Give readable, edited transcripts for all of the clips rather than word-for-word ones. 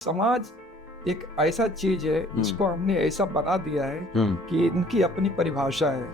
समाज एक ऐसा चीज है, इसको हमने ऐसा बना दिया है कि इनकी अपनी परिभाषा है,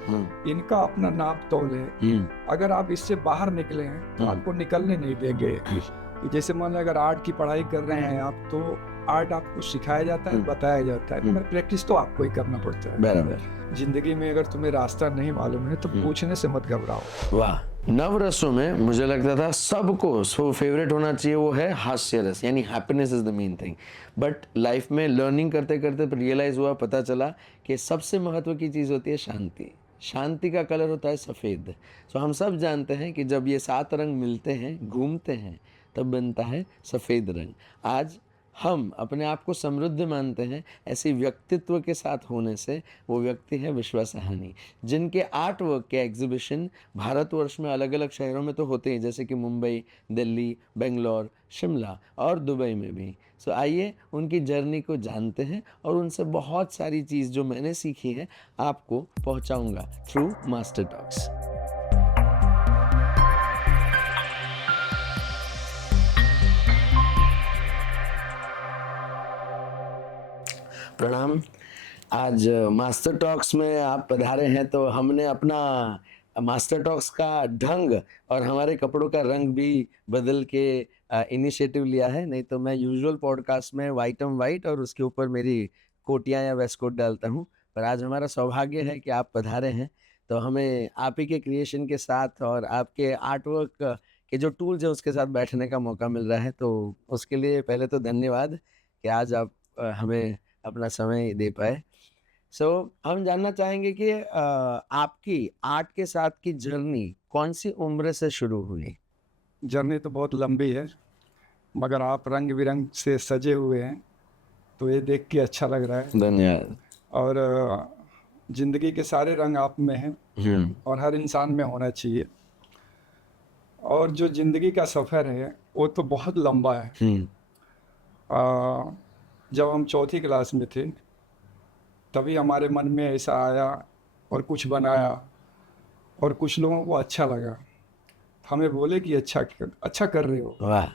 इनका अपना नाप तोल है। अगर आप इससे बाहर निकले हैं तो आपको निकलने नहीं देंगे। कि जैसे मान लो अगर आर्ट की पढ़ाई कर रहे हैं आप, तो आर्ट आपको सिखाया जाता है, बताया जाता है, मगर प्रैक्टिस तो आपको ही करना पड़ता है। बराबर। जिंदगी में अगर तुम्हें रास्ता नहीं मालूम है तो पूछने से मत घबराओ। वाह। नव रसों में मुझे लगता था सबको सो फेवरेट होना चाहिए वो है हास्य रस, यानी happiness is the main thing. But life में लर्निंग करते करते रियलाइज हुआ, पता चला कि सबसे महत्व की चीज़ होती है शांति। शांति का कलर होता है सफ़ेद। सो हम सब जानते हैं कि जब ये 7 रंग मिलते हैं, घूमते हैं, तब बनता है सफ़ेद रंग। आज हम अपने आप को समृद्ध मानते हैं ऐसे व्यक्तित्व के साथ होने से। वो व्यक्ति है विश्वा साहनी, जिनके आर्ट वर्क के एग्जीबिशन भारतवर्ष में अलग अलग शहरों में तो होते हैं, जैसे कि मुंबई, दिल्ली, बेंगलोर, शिमला और दुबई में भी। सो आइए उनकी जर्नी को जानते हैं और उनसे बहुत सारी चीज़ जो मैंने सीखी है आपको पहुंचाऊंगा थ्रू मास्टर टॉक्स। प्रणाम। आज मास्टर टॉक्स में आप पधारे हैं तो हमने अपना मास्टर टॉक्स का ढंग और हमारे कपड़ों का रंग भी बदल के इनिशिएटिव लिया है। नहीं तो मैं यूजुअल पॉडकास्ट में वाइट एंड वाइट और उसके ऊपर मेरी कोटियाँ या वेस्ट कोट डालता हूँ, पर आज हमारा सौभाग्य है कि आप पधारे हैं तो हमें आप ही के क्रिएशन के साथ और आपके आर्ट वर्क के जो टूल्स हैं उसके साथ बैठने का मौका मिल रहा है। तो उसके लिए पहले तो धन्यवाद कि आज आप हमें अपना समय दे पाए। हम जानना चाहेंगे कि आपकी आर्ट के साथ की जर्नी कौन सी उम्र से शुरू हुई? जर्नी तो बहुत लंबी है, मगर आप रंग बिरंग से सजे हुए हैं तो ये देख के अच्छा लग रहा है। धन्यवाद। और जिंदगी के सारे रंग आप में हैं और हर इंसान में होना चाहिए। और जो जिंदगी का सफ़र है वो तो बहुत लंबा है। जब हम चौथी क्लास में थे तभी हमारे मन में ऐसा आया और कुछ बनाया और कुछ लोगों को अच्छा लगा। हमें बोले कि अच्छा कर रहे हो। वाह।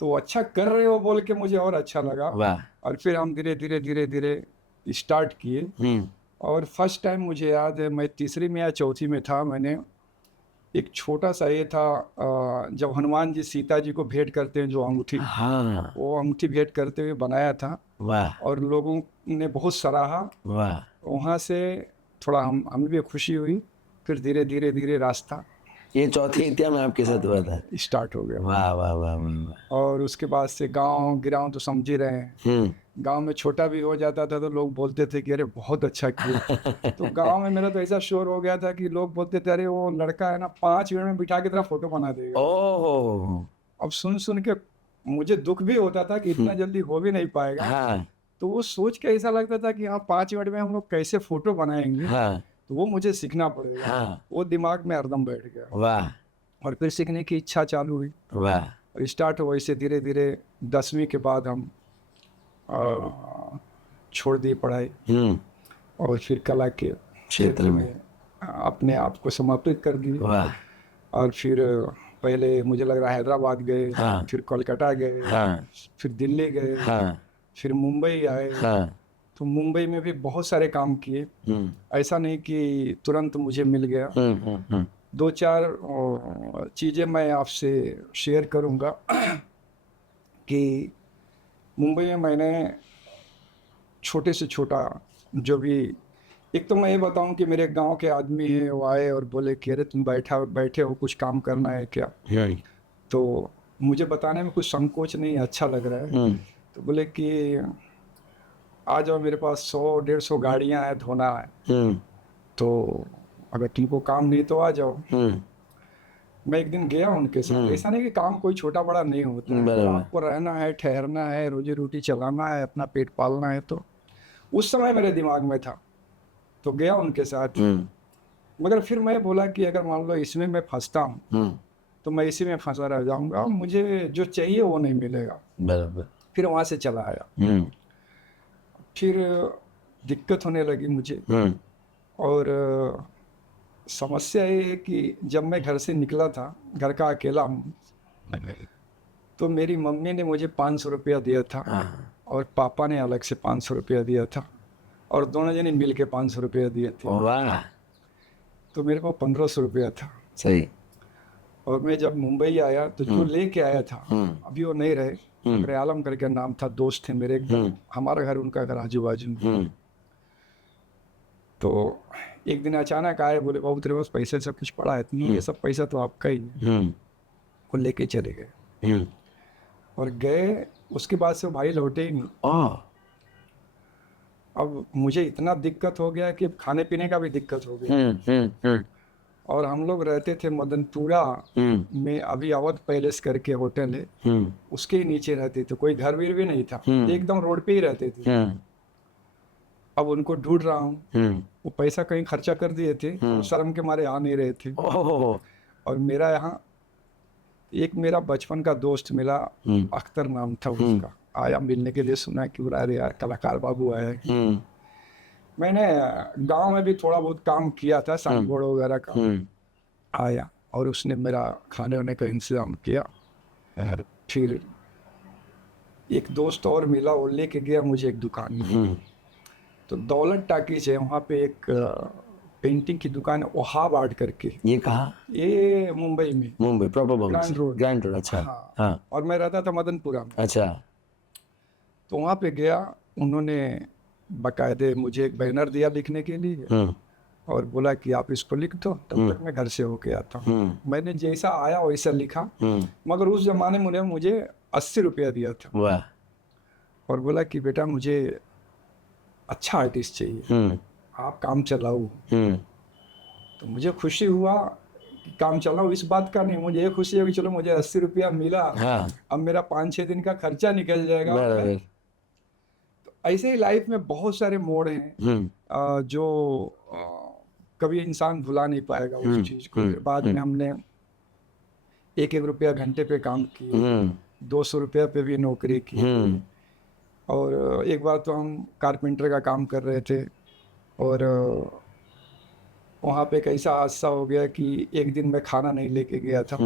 तो अच्छा कर रहे हो बोल के मुझे और अच्छा लगा। वाह। और फिर हम धीरे धीरे स्टार्ट किए। और फर्स्ट टाइम मुझे याद है, मैं तीसरी में या चौथी में था, मैंने एक छोटा सा ये था, जब हनुमान जी सीता जी को भेंट करते हैं जो अंगूठी, हाँ। वो अंगूठी भेंट करते हुए बनाया था। वाह। और लोगों ने बहुत सराहा। वाह। वहाँ से थोड़ा हमें भी खुशी हुई। फिर धीरे धीरे रास्ता ये चौथी इंतिया में आपके साथ हुआ था? स्टार्ट हो गया। वाह वाह वाह वाह। और उसके बाद से गांव गिराऊं तो समझ ही रहे हैं। गांव में छोटा भी हो जाता था तो लोग बोलते थे कि अरे बहुत अच्छा किया। तो गांव में मेरा तो ऐसा शोर हो गया था कि लोग बोलते थे अरे वो लड़का है ना 5 मिनट में बिठा के तेरा फोटो बना देगा। ओह। अब सुन के मुझे दुख भी होता था कि इतना जल्दी हो भी नहीं पाएगा। हाँ। तो वो सोच के ऐसा लगता था कि हाँ 5 मिनट में हम लोग कैसे फोटो बनाएंगे। हाँ। तो वो मुझे सीखना पड़ेगा। हाँ। वो दिमाग में हरदम बैठ गया। वाह। और फिर सीखने की इच्छा चालू हुई वाह। और स्टार्ट हुआ। इसे धीरे धीरे 10वीं के बाद हम छोड़ दिए पढ़ाई और फिर कला के क्षेत्र में अपने आप को समर्पित कर दिए। वाह। और फिर पहले मुझे लग रहा है हैदराबाद गए। हाँ। फिर कोलकाता गए। हाँ। फिर दिल्ली गए। हाँ। फिर मुंबई आए। हाँ। तो मुंबई में भी बहुत सारे काम किए। ऐसा नहीं कि तुरंत मुझे मिल गया। 2-4 चीज़ें मैं आपसे शेयर करूंगा कि मुंबई में मैंने छोटे से छोटा जो भी, एक तो मैं ये बताऊं कि मेरे गांव के आदमी हैं, वो आए और बोले कि अरे तुम बैठे हो, कुछ काम करना है क्या? तो मुझे बताने में कुछ संकोच नहीं, अच्छा लग रहा है। तो बोले कि आ जाओ, मेरे पास 100-150 गाड़ियां हैं, धोना है। तो अगर तुमको काम नहीं तो आ जाओ। मैं एक दिन गया उनके साथ। ऐसा नहीं कि काम कोई छोटा बड़ा नहीं होता है, तो आपको रहना है, ठहरना है, रोजी रोटी चलाना है, अपना पेट पालना है। तो उस समय मेरे दिमाग में था, तो गया उनके साथ। मगर फिर मैं बोला कि अगर मान लो इसमें मैं फंसता हूँ तो मैं इसी में फंसा रह जाऊंगा, मुझे जो चाहिए वो नहीं मिलेगा। बराबर। फिर वहाँ से चला आया। फिर दिक्कत होने लगी मुझे। और समस्या ये है कि जब मैं घर से निकला था, घर का अकेला हूँ, तो मेरी मम्मी ने मुझे 500 रुपया दिया था। और पापा ने अलग से 500 रुपया दिया था, और दोनों जने मिल के 500 रुपया दिए थे, वाह, तो मेरे को 1500 रुपया था। सही। और मैं जब मुंबई आया तो जो लेके आया था, अभी वो नहीं रहे, मेरे आलम करके नाम था, दोस्त थे मेरे एकदम, हमारा घर उनका घर आजू बाजू में। तो एक दिन अचानक आए, बोले बाबू तेरे पास पैसे सब कुछ पड़ा है? तो ये सब पैसा तो आपका ही है। वो लेके चले गए और गए, उसके बाद से वो भाई लौटे ही नहीं। अब मुझे इतना दिक्कत हो गया कि खाने पीने का भी दिक्कत हो गया। और हम लोग रहते थे मदनपुरा में, अभी अवध पैलेस करके होटल है, उसके ही नीचे रहते थे, कोई घर वीर भी नहीं था, एकदम रोड पे ही रहते थे। अब उनको ढूंढ रहा हूँ, वो पैसा कहीं खर्चा कर दिए थे, शर्म के मारे आ नहीं रहे थे। और मेरा यहाँ एक मेरा बचपन का दोस्त मिला, अख्तर नाम था उसका, आया मिलने के लिए, सुना कि अरे यार कलाकार बाबू आया है। मैंने गांव में भी थोड़ा बहुत काम किया था, साइन बोर्ड वगैरह का। आया और उसने मेरा खाने वाने का इंतजाम किया। फिर एक दोस्त और मिला, वो लेके गया मुझे एक दुकान में, तो दौलत टाकीज है वहाँ पे, एक पेंटिंग की दुकान है, वहाब आर्ट करके। ये कहाँ? ये मुंबई में, Mumbai proper grand road. Grand road, अच्छा। हाँ। हाँ। और मैं रहता था मदनपुरा में। अच्छा। तो वहाँ पे गया, उन्होंने बाकायदे मुझे एक बैनर दिया लिखने के लिए, और बोला कि आप इसको लिख दो, तब तक मैं घर से होके आता हूँ। मैंने जैसा आया वैसा लिखा, मगर उस जमाने में मुझे 80 रुपया दिया था। वाह। और बोला कि बेटा मुझे अच्छा आर्टिस्ट चाहिए, आप काम चलाओ। तो मुझे खुशी हुआ कि काम चलाओ, इस बात का नहीं, मुझे ये खुशी है कि चलो मुझे 80 रुपया मिला। हाँ। अब मेरा 5-6 दिन का खर्चा निकल जाएगा। तो ऐसे ही लाइफ में बहुत सारे मोड़ हैं जो कभी इंसान भुला नहीं पाएगा उस चीज को। बाद में हमने 1-1 रुपया घंटे पे काम किए, 200 रुपया पे भी नौकरी की। और एक बार तो हम कारपेंटर का काम कर रहे थे, और वहाँ पे एक ऐसा हादसा हो गया कि एक दिन मैं खाना नहीं लेके गया था,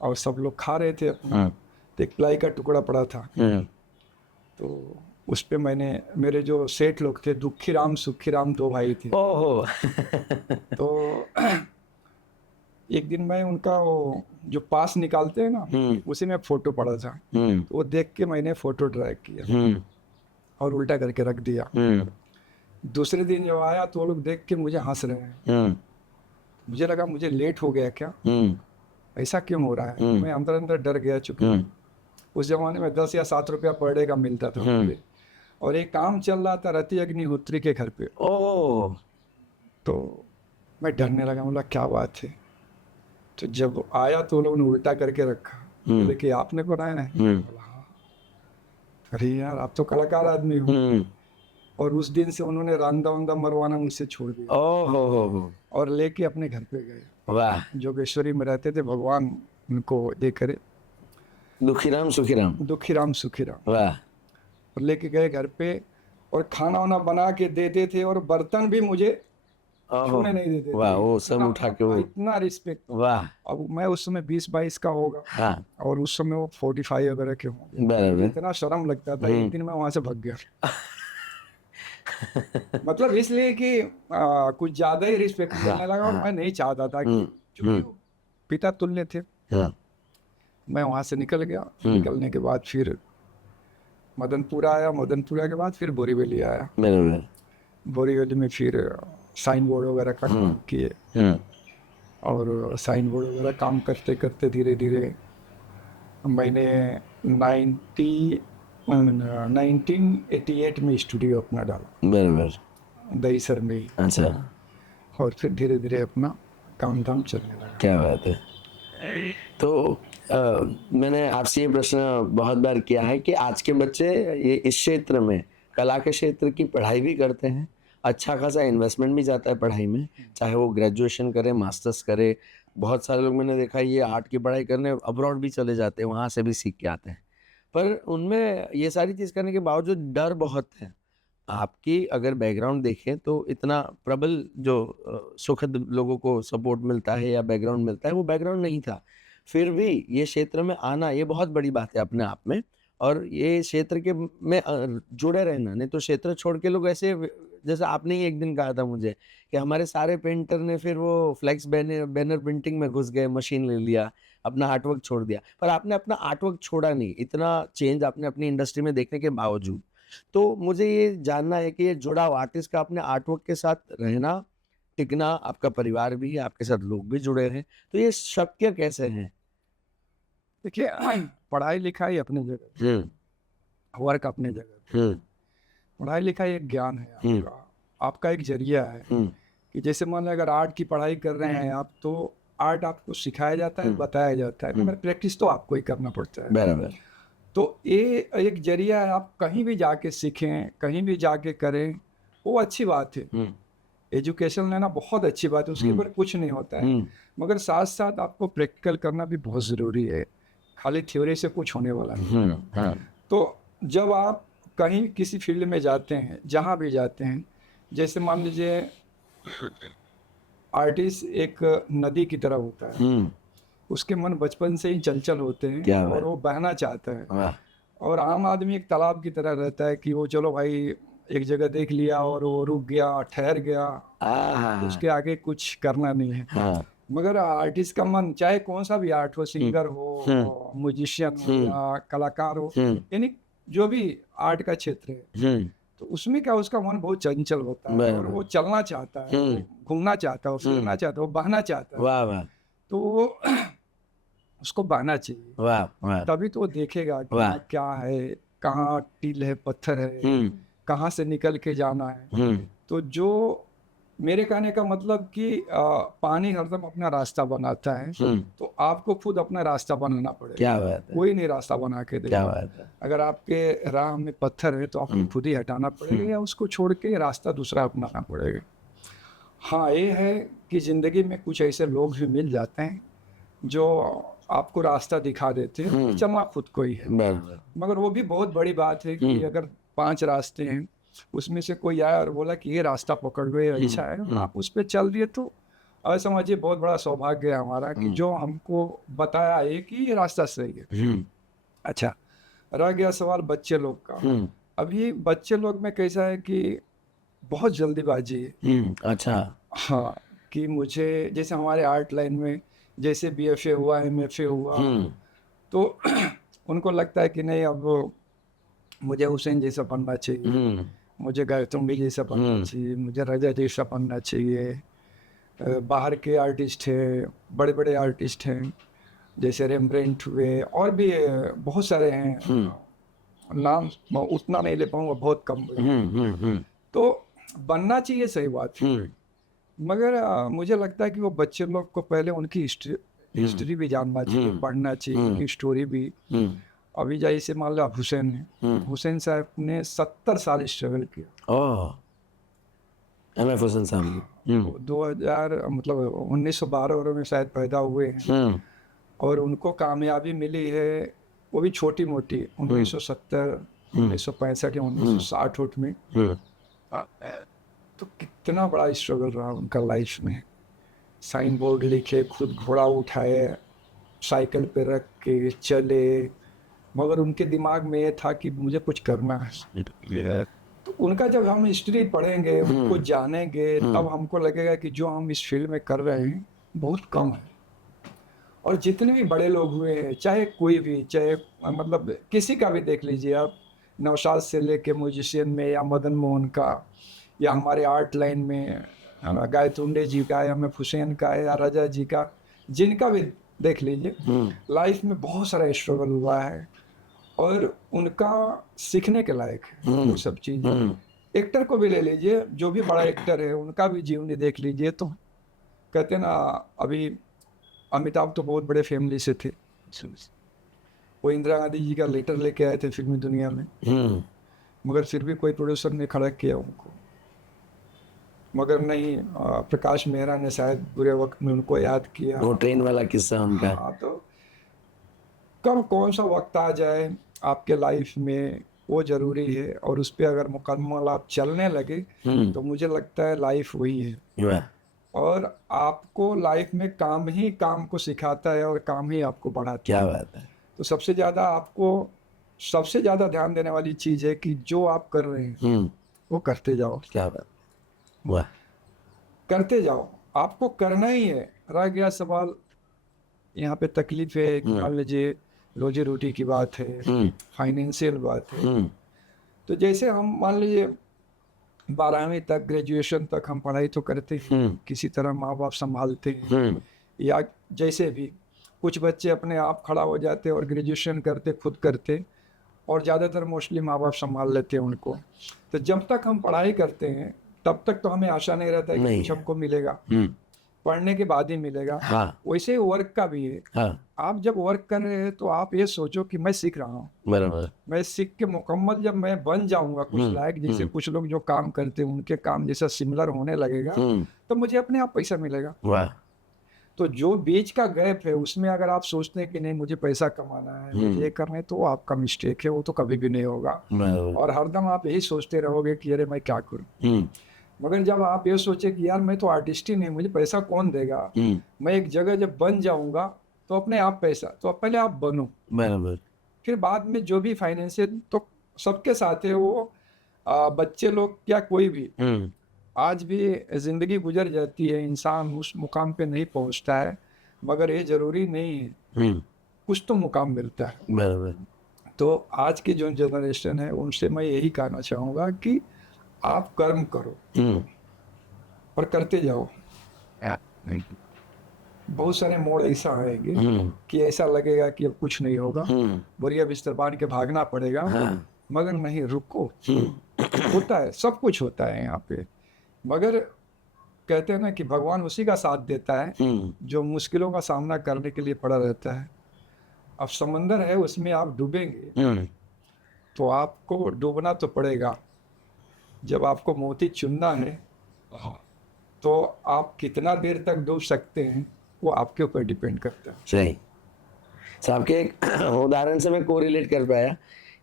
और सब लोग खा रहे थे अपना, तो एक प्लाई का टुकड़ा पड़ा था, तो उस पे मैंने, मेरे जो सेठ लोग थे, दुखी राम सुखी राम, 2 भाई थे। ओहो। तो एक दिन मैं उनका वो जो पास निकालते हैं ना, उसी में फोटो पड़ा था, तो वो देख के मैंने फोटो ड्रैग किया और उल्टा करके रख दिया। दूसरे दिन जब आया तो वो लोग देख के मुझे हंस रहे हैं। मुझे लगा मुझे लेट हो गया क्या, ऐसा क्यों हो रहा है। मैं अंदर अंदर डर गया, चुका उस जमाने में 10 या 7 रुपया पर डे का मिलता था, और एक काम चल रहा था रति अग्निहोत्री के घर पे। तो मैं डरने लगा, बोला क्या बात है। तो जब आया तो लोगों ने उल्टा करके रखा, बोले कि आपने बनाया है। अरे यार आप तो कलाकार आदमी हो। और उस दिन से उन्होंने रांदा वांदा मरवाना मुझसे छोड़ दिया। और लेके अपने घर पे गए। वाह। जोगेश्वरी में रहते थे, भगवान उनको दे करे, दुखीराम सुखीराम। दुखीराम सुखीराम। वाह। और लेके गए घर पे, और खाना वाना बना के देते थे, और बर्तन भी मुझे छूने नहीं देते थे। वाह, वो सब उठा के वो, इतना रिस्पेक्ट। वाह। अब मैं उस समय 20-22 का होगा। हाँ। और उस समय वो 45 वगैरह के होंगे। इतना शर्म लगता था। एक दिन मैं वहां से भाग गया। मतलब इसलिए कि कुछ ज्यादा ही रिस्पेक्ट करने लगा, और मैं नहीं चाहता था कि पिता तुल्य थे। मैं वहां से निकल गया। निकलने के बाद फिर मदनपुरा आया, मदनपुरा के बाद फिर बोरीवली आया। बोरीवली में फिर साइन बोर्ड वगैरह का काम किए, और साइन बोर्ड वगैरह काम करते करते धीरे धीरे मैंने 1988 में स्टूडियो अपना डाला, दहीसर में ही। अच्छा। और फिर धीरे धीरे अपना काम धाम चलने लगा। क्या बात है। तो मैंने आपसे ये प्रश्न बहुत बार किया है कि आज के बच्चे ये इस क्षेत्र में, कला के क्षेत्र की पढ़ाई भी करते हैं, अच्छा खासा इन्वेस्टमेंट भी जाता है पढ़ाई में, चाहे वो ग्रेजुएशन करे, मास्टर्स करे। बहुत सारे लोग मैंने देखा ये आर्ट की पढ़ाई करने अब्रॉड भी चले जाते हैं, वहाँ से भी सीख के आते हैं, पर उनमें ये सारी चीज़ करने के बावजूद डर बहुत है। आपकी अगर बैकग्राउंड देखें तो इतना प्रबल जो सुखद लोगों को सपोर्ट मिलता है या बैकग्राउंड मिलता है, वो बैकग्राउंड नहीं था। फिर भी ये क्षेत्र में आना ये बहुत बड़ी बात है अपने आप में, और ये क्षेत्र के में जुड़े रहना, नहीं तो क्षेत्र छोड़ के लोग ऐसे, जैसे आपने ही एक दिन कहा था मुझे कि हमारे सारे पेंटर ने फिर वो फ्लेक्स बैनर प्रिंटिंग में घुस गए, मशीन ले लिया, अपना आर्टवर्क छोड़ दिया। पर आपने अपना आर्टवर्क छोड़ा नहीं, इतना चेंज आपने अपनी इंडस्ट्री में देखने के बावजूद। तो मुझे ये जानना है कि ये जुड़ाव आर्टिस्ट का अपने आर्टवर्क के साथ रहना, टिकना, आपका परिवार भी है, आपके साथ लोग भी जुड़े हैं, तो ये शक्य कैसे है? देखिए, पढ़ाई लिखाई अपनी जगह, वर्क अपनी जगह, पढ़ाई लिखाई एक ज्ञान है आपका एक जरिया है कि जैसे मान लो अगर आर्ट की पढ़ाई कर रहे हैं आप, तो आर्ट आपको सिखाया जाता है, बताया जाता है, मगर प्रैक्टिस तो आपको ही करना पड़ता है। बराबर। तो ये एक जरिया है, आप कहीं भी जाके सीखें, कहीं भी जाके करें, वो अच्छी बात है। एजुकेशन लेना बहुत अच्छी बात है, उसके ऊपर कुछ नहीं होता है, मगर साथ साथ आपको प्रैक्टिकल करना भी बहुत ज़रूरी है। खाली थ्योरी से कुछ होने वाला नहीं। तो जब आप कहीं किसी फील्ड में जाते हैं, जहाँ भी जाते हैं, जैसे मान लीजिए आर्टिस्ट एक नदी की तरह होता है, उसके मन बचपन से ही चंचल होते हैं और वो बहना चाहता है। और आम आदमी एक तालाब की तरह रहता है कि वो चलो भाई एक जगह देख लिया और वो रुक गया, ठहर गया, उसके आगे कुछ करना नहीं है। मगर आर्टिस्ट का मन चाहे कौन सा भी आर्ट हो, सिंगर हो, म्यूजिशियन हो या कलाकार हो, यानी जो भी आर्ट का क्षेत्र है, तो उसमें क्या उसका मन बहुत चंचल होता है और वो चलना चाहता है, वो घूमना चाहता है, फिरना चाहता है, वो बहना चाहता है। वाह वाह। तो वो उसको बहना चाहिए, वाह। तभी तो वो देखेगा कि वहाँ क्या है, कहाँ टील है, पत्थर है, कहाँ से निकल के जाना है। तो जो मेरे कहने का मतलब कि पानी हरदम अपना रास्ता बनाता है, तो आपको खुद अपना रास्ता बनाना पड़ेगा। क्या बात है। कोई नहीं रास्ता बना के देगा। क्या बात है। अगर आपके राह में पत्थर है तो आपको खुद ही हटाना पड़ेगा या उसको छोड़ के रास्ता दूसरा अपनाना पड़ेगा। हाँ, ये है कि ज़िंदगी में कुछ ऐसे लोग भी मिल जाते हैं जो आपको रास्ता दिखा देते हैं, चलना खुद को ही है। मगर वो भी बहुत बड़ी बात है कि अगर 5 रास्ते हैं, उसमें से कोई आया और बोला कि ये रास्ता पकड़ लो, ये अच्छा है, आप उस पर चल दिए, तो अब समझिए बहुत बड़ा सौभाग्य है हमारा कि जो हमको बताया है कि ये रास्ता सही है। अच्छा, रह गया सवाल बच्चे लोग का। अभी बच्चे लोग में कैसा है कि बहुत जल्दीबाजी है। अच्छा। हाँ, कि मुझे जैसे हमारे आर्ट लाइन में जैसे BFA हुआ, MFA हुआ, तो उनको लगता है कि नहीं अब मुझे हुसैन जैसा बनना चाहिए, मुझे गौतमी जैसा बनना चाहिए, मुझे रजा जैसा बनना चाहिए। बाहर के आर्टिस्ट हैं, बड़े बड़े आर्टिस्ट हैं, जैसे रेम्ब्रेंट हुए और भी बहुत सारे हैं, नाम उतना नहीं ले पाऊंगा, बहुत कम। तो बनना चाहिए, सही बात है, मगर मुझे लगता है कि वो बच्चे लोग को पहले उनकी हिस्ट्री भी जानना चाहिए, पढ़ना चाहिए, उनकी स्टोरी भी। अभी जैसे मान लो हुसैन है, हुसैन साहब ने 70 साल स्ट्रगल किया। MF हुसैन साहब 2000 मतलब 1912 में शायद पैदा हुए हैं और उनको कामयाबी मिली है, वो भी छोटी मोटी, 1970, 1965 या 1960 में। तो कितना बड़ा स्ट्रगल रहा उनका लाइफ में। साइन बोर्ड लिखे, खुद घोड़ा उठाए, साइकिल पे रख के चले, मगर उनके दिमाग में ये था कि मुझे कुछ करना है। तो उनका जब हम हिस्ट्री पढ़ेंगे, उनको जानेंगे, तब हमको लगेगा कि जो हम इस फील्ड में कर रहे हैं बहुत कम है। और जितने भी बड़े लोग हुए हैं, चाहे कोई भी, चाहे मतलब किसी का भी देख लीजिए आप, नौशाद से लेके म्यूजिशियन में, या मदन मोहन का, या हमारे आर्ट लाइन में गायतुंडे जी का, या MF हुसैन का, या रजा जी का, जिनका भी देख लीजिए, लाइफ में बहुत सारा स्ट्रगल हुआ है और उनका सीखने के लायक है वो सब चीज़ें। एक्टर को भी ले लीजिए, जो भी बड़ा एक्टर है उनका भी जीवनी देख लीजिए, तो कहते हैं ना, अभी अमिताभ तो बहुत बड़े फैमिली से थे, वो इंदिरा गांधी जी का लेटर लेके आए थे फिल्मी दुनिया में, मगर फिर भी कोई प्रोड्यूसर ने खड़ा किया उनको, मगर नहीं, प्रकाश मेहरा ने शायद बुरे वक्त में उनको याद किया। वो ट्रेन वाला किस्सा उनका। हाँ, तो कब कौन सा वक्त आ जाए आपके लाइफ में वो जरूरी है, और उस पर अगर मुकम्मल आप चलने लगे तो मुझे लगता है लाइफ वही है। और आपको लाइफ में काम ही काम को सिखाता है और काम ही आपको बढ़ाता है। क्या बात है। तो सबसे ज़्यादा आपको सबसे ज्यादा ध्यान देने वाली चीज है कि जो आप कर रहे हैं वो करते जाओ, क्या बात, वाह, करते जाओ, आपको करना ही है। रह गया सवाल यहाँ पे तकलीफ है, मान लीजिए रोजी रोटी की बात है, फाइनेंशियल बात है, तो जैसे हम मान लीजिए 12वीं तक, ग्रेजुएशन तक हम पढ़ाई तो करते हैं, किसी तरह माँ बाप संभालते हैं, या जैसे भी कुछ बच्चे अपने आप खड़ा हो जाते और ग्रेजुएशन करते, खुद करते, और ज़्यादातर मोस्टली माँ बाप संभाल लेते हैं उनको। तो जब तक हम पढ़ाई करते हैं तब तक तो हमें आशा नहीं रहता है कि कुछ हमको मिलेगा, पढ़ने के बाद ही मिलेगा। हाँ, वैसे ही वर्क का भी है। हाँ, आप जब वर्क कर रहे हैं तो आप ये सोचो कि मैं सीख रहा हूँ, बराबर, मैं सीख के मुकम्मल जब मैं बन जाऊंगा कुछ लायक, जैसे कुछ लोग जो काम करते हैं उनके काम जैसा सिमिलर होने लगेगा, तो मुझे अपने आप पैसा मिलेगा। वाह, तो जो बीच का गैप है उसमें अगर आप सोचते हैं कि नहीं मुझे पैसा कमाना है, मुझे ये करना है, तो वो आपका मिस्टेक है, वो तो कभी भी नहीं होगा। बराबर, और हरदम आप यही सोचते रहोगे कि अरे मैं क्या करूं। मगर जब आप ये सोचे कि यार मैं तो आर्टिस्ट ही नहीं, मुझे पैसा कौन देगा, मैं एक जगह जब बन जाऊंगा तो अपने आप पैसा, तो पहले आप बनो, बराबर, फिर बाद में जो भी फाइनेंशियल, तो सबके साथ है वो, बच्चे लोग क्या कोई भी, आज भी जिंदगी गुजर जाती है, इंसान उस मुकाम पे नहीं पहुंचता है, मगर ये जरूरी नहीं है, कुछ तो मुकाम मिलता है। बराबर, तो आज की जो जनरेशन है उनसे मैं यही कहना चाहूँगा कि आप कर्म करो और करते जाओ। बहुत सारे मोड़ ऐसा आएंगे कि ऐसा लगेगा कि अब कुछ नहीं होगा, बोरिया बिस्तर बांध के भागना पड़ेगा, मगर नहीं, रुको, होता है, सब कुछ होता है यहाँ पे। मगर कहते हैं ना कि भगवान उसी का साथ देता है जो मुश्किलों का सामना करने के लिए पड़ा रहता है। अब समंदर है, उसमें आप डूबेंगे तो आपको डूबना तो पड़ेगा। जब आपको मोती चुनना है तो आप कितना देर तक डूब सकते हैं वो आपके ऊपर डिपेंड करता है। सही। साहब के एक उदाहरण से मैं कोरिलेट कर पाया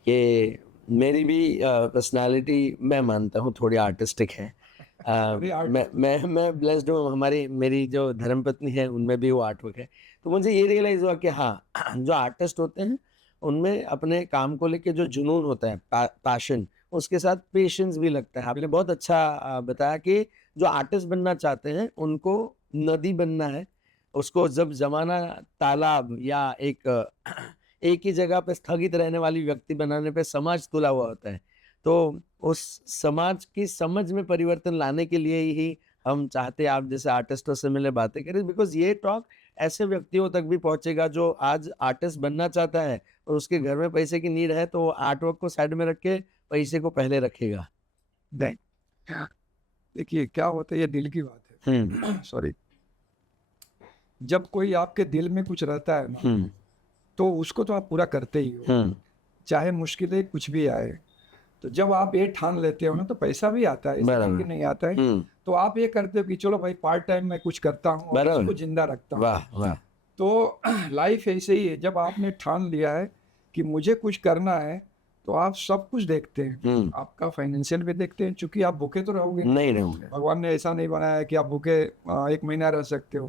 कि मेरी भी पर्सनालिटी मैं मानता हूँ थोड़ी आर्टिस्टिक है। मैं ब्लेस्ड हूँ, मेरी जो धर्मपत्नी है उनमें भी वो आर्टवर्क है। तो मुझे ये रियलाइज़ हुआ कि हाँ, जो आर्टिस्ट होते हैं उनमें अपने काम को लेके जो जुनून होता है, पैशन, उसके साथ पेशेंस भी लगता है। आपने बहुत अच्छा बताया कि जो आर्टिस्ट बनना चाहते हैं उनको नदी बनना है, उसको जब ज़माना तालाब या एक ही जगह पे स्थगित रहने वाली व्यक्ति बनाने पे समाज तुला हुआ होता है। तो उस समाज की समझ में परिवर्तन लाने के लिए ही हम चाहते हैं आप जैसे आर्टिस्टों से मिले, बातें करें, बिकॉज़ ये टॉक ऐसे व्यक्तियों तक भी पहुँचेगा जो आज आर्टिस्ट बनना चाहता है और उसके घर में पैसे की नीड है, तो आर्ट वर्क को साइड में रख के पैसे को पहले रखेगा। नहीं, देखिए क्या होता है, ये दिल की बात है। सॉरी, जब कोई आपके दिल में कुछ रहता है ना, तो उसको तो आप पूरा करते ही हो, चाहे मुश्किलें कुछ भी आए। तो जब आप ये ठान लेते हो ना तो पैसा भी आता है, ऐसा नहीं कि नहीं आता है। तो आप ये करते हो कि चलो भाई पार्ट टाइम मैं कुछ करता हूँ और उसको जिंदा रखता हूँ। वाह, वाह। तो लाइफ ऐसे ही है, जब आपने ठान लिया है कि मुझे कुछ करना है तो आप सब कुछ देखते हैं, आपका फाइनेंशियल भी देखते हैं, क्योंकि आप भूखे तो रहोगे नहीं रहूंगे। भगवान ने ऐसा नहीं बनाया है कि आप भूखे 1 महीना रह सकते हो,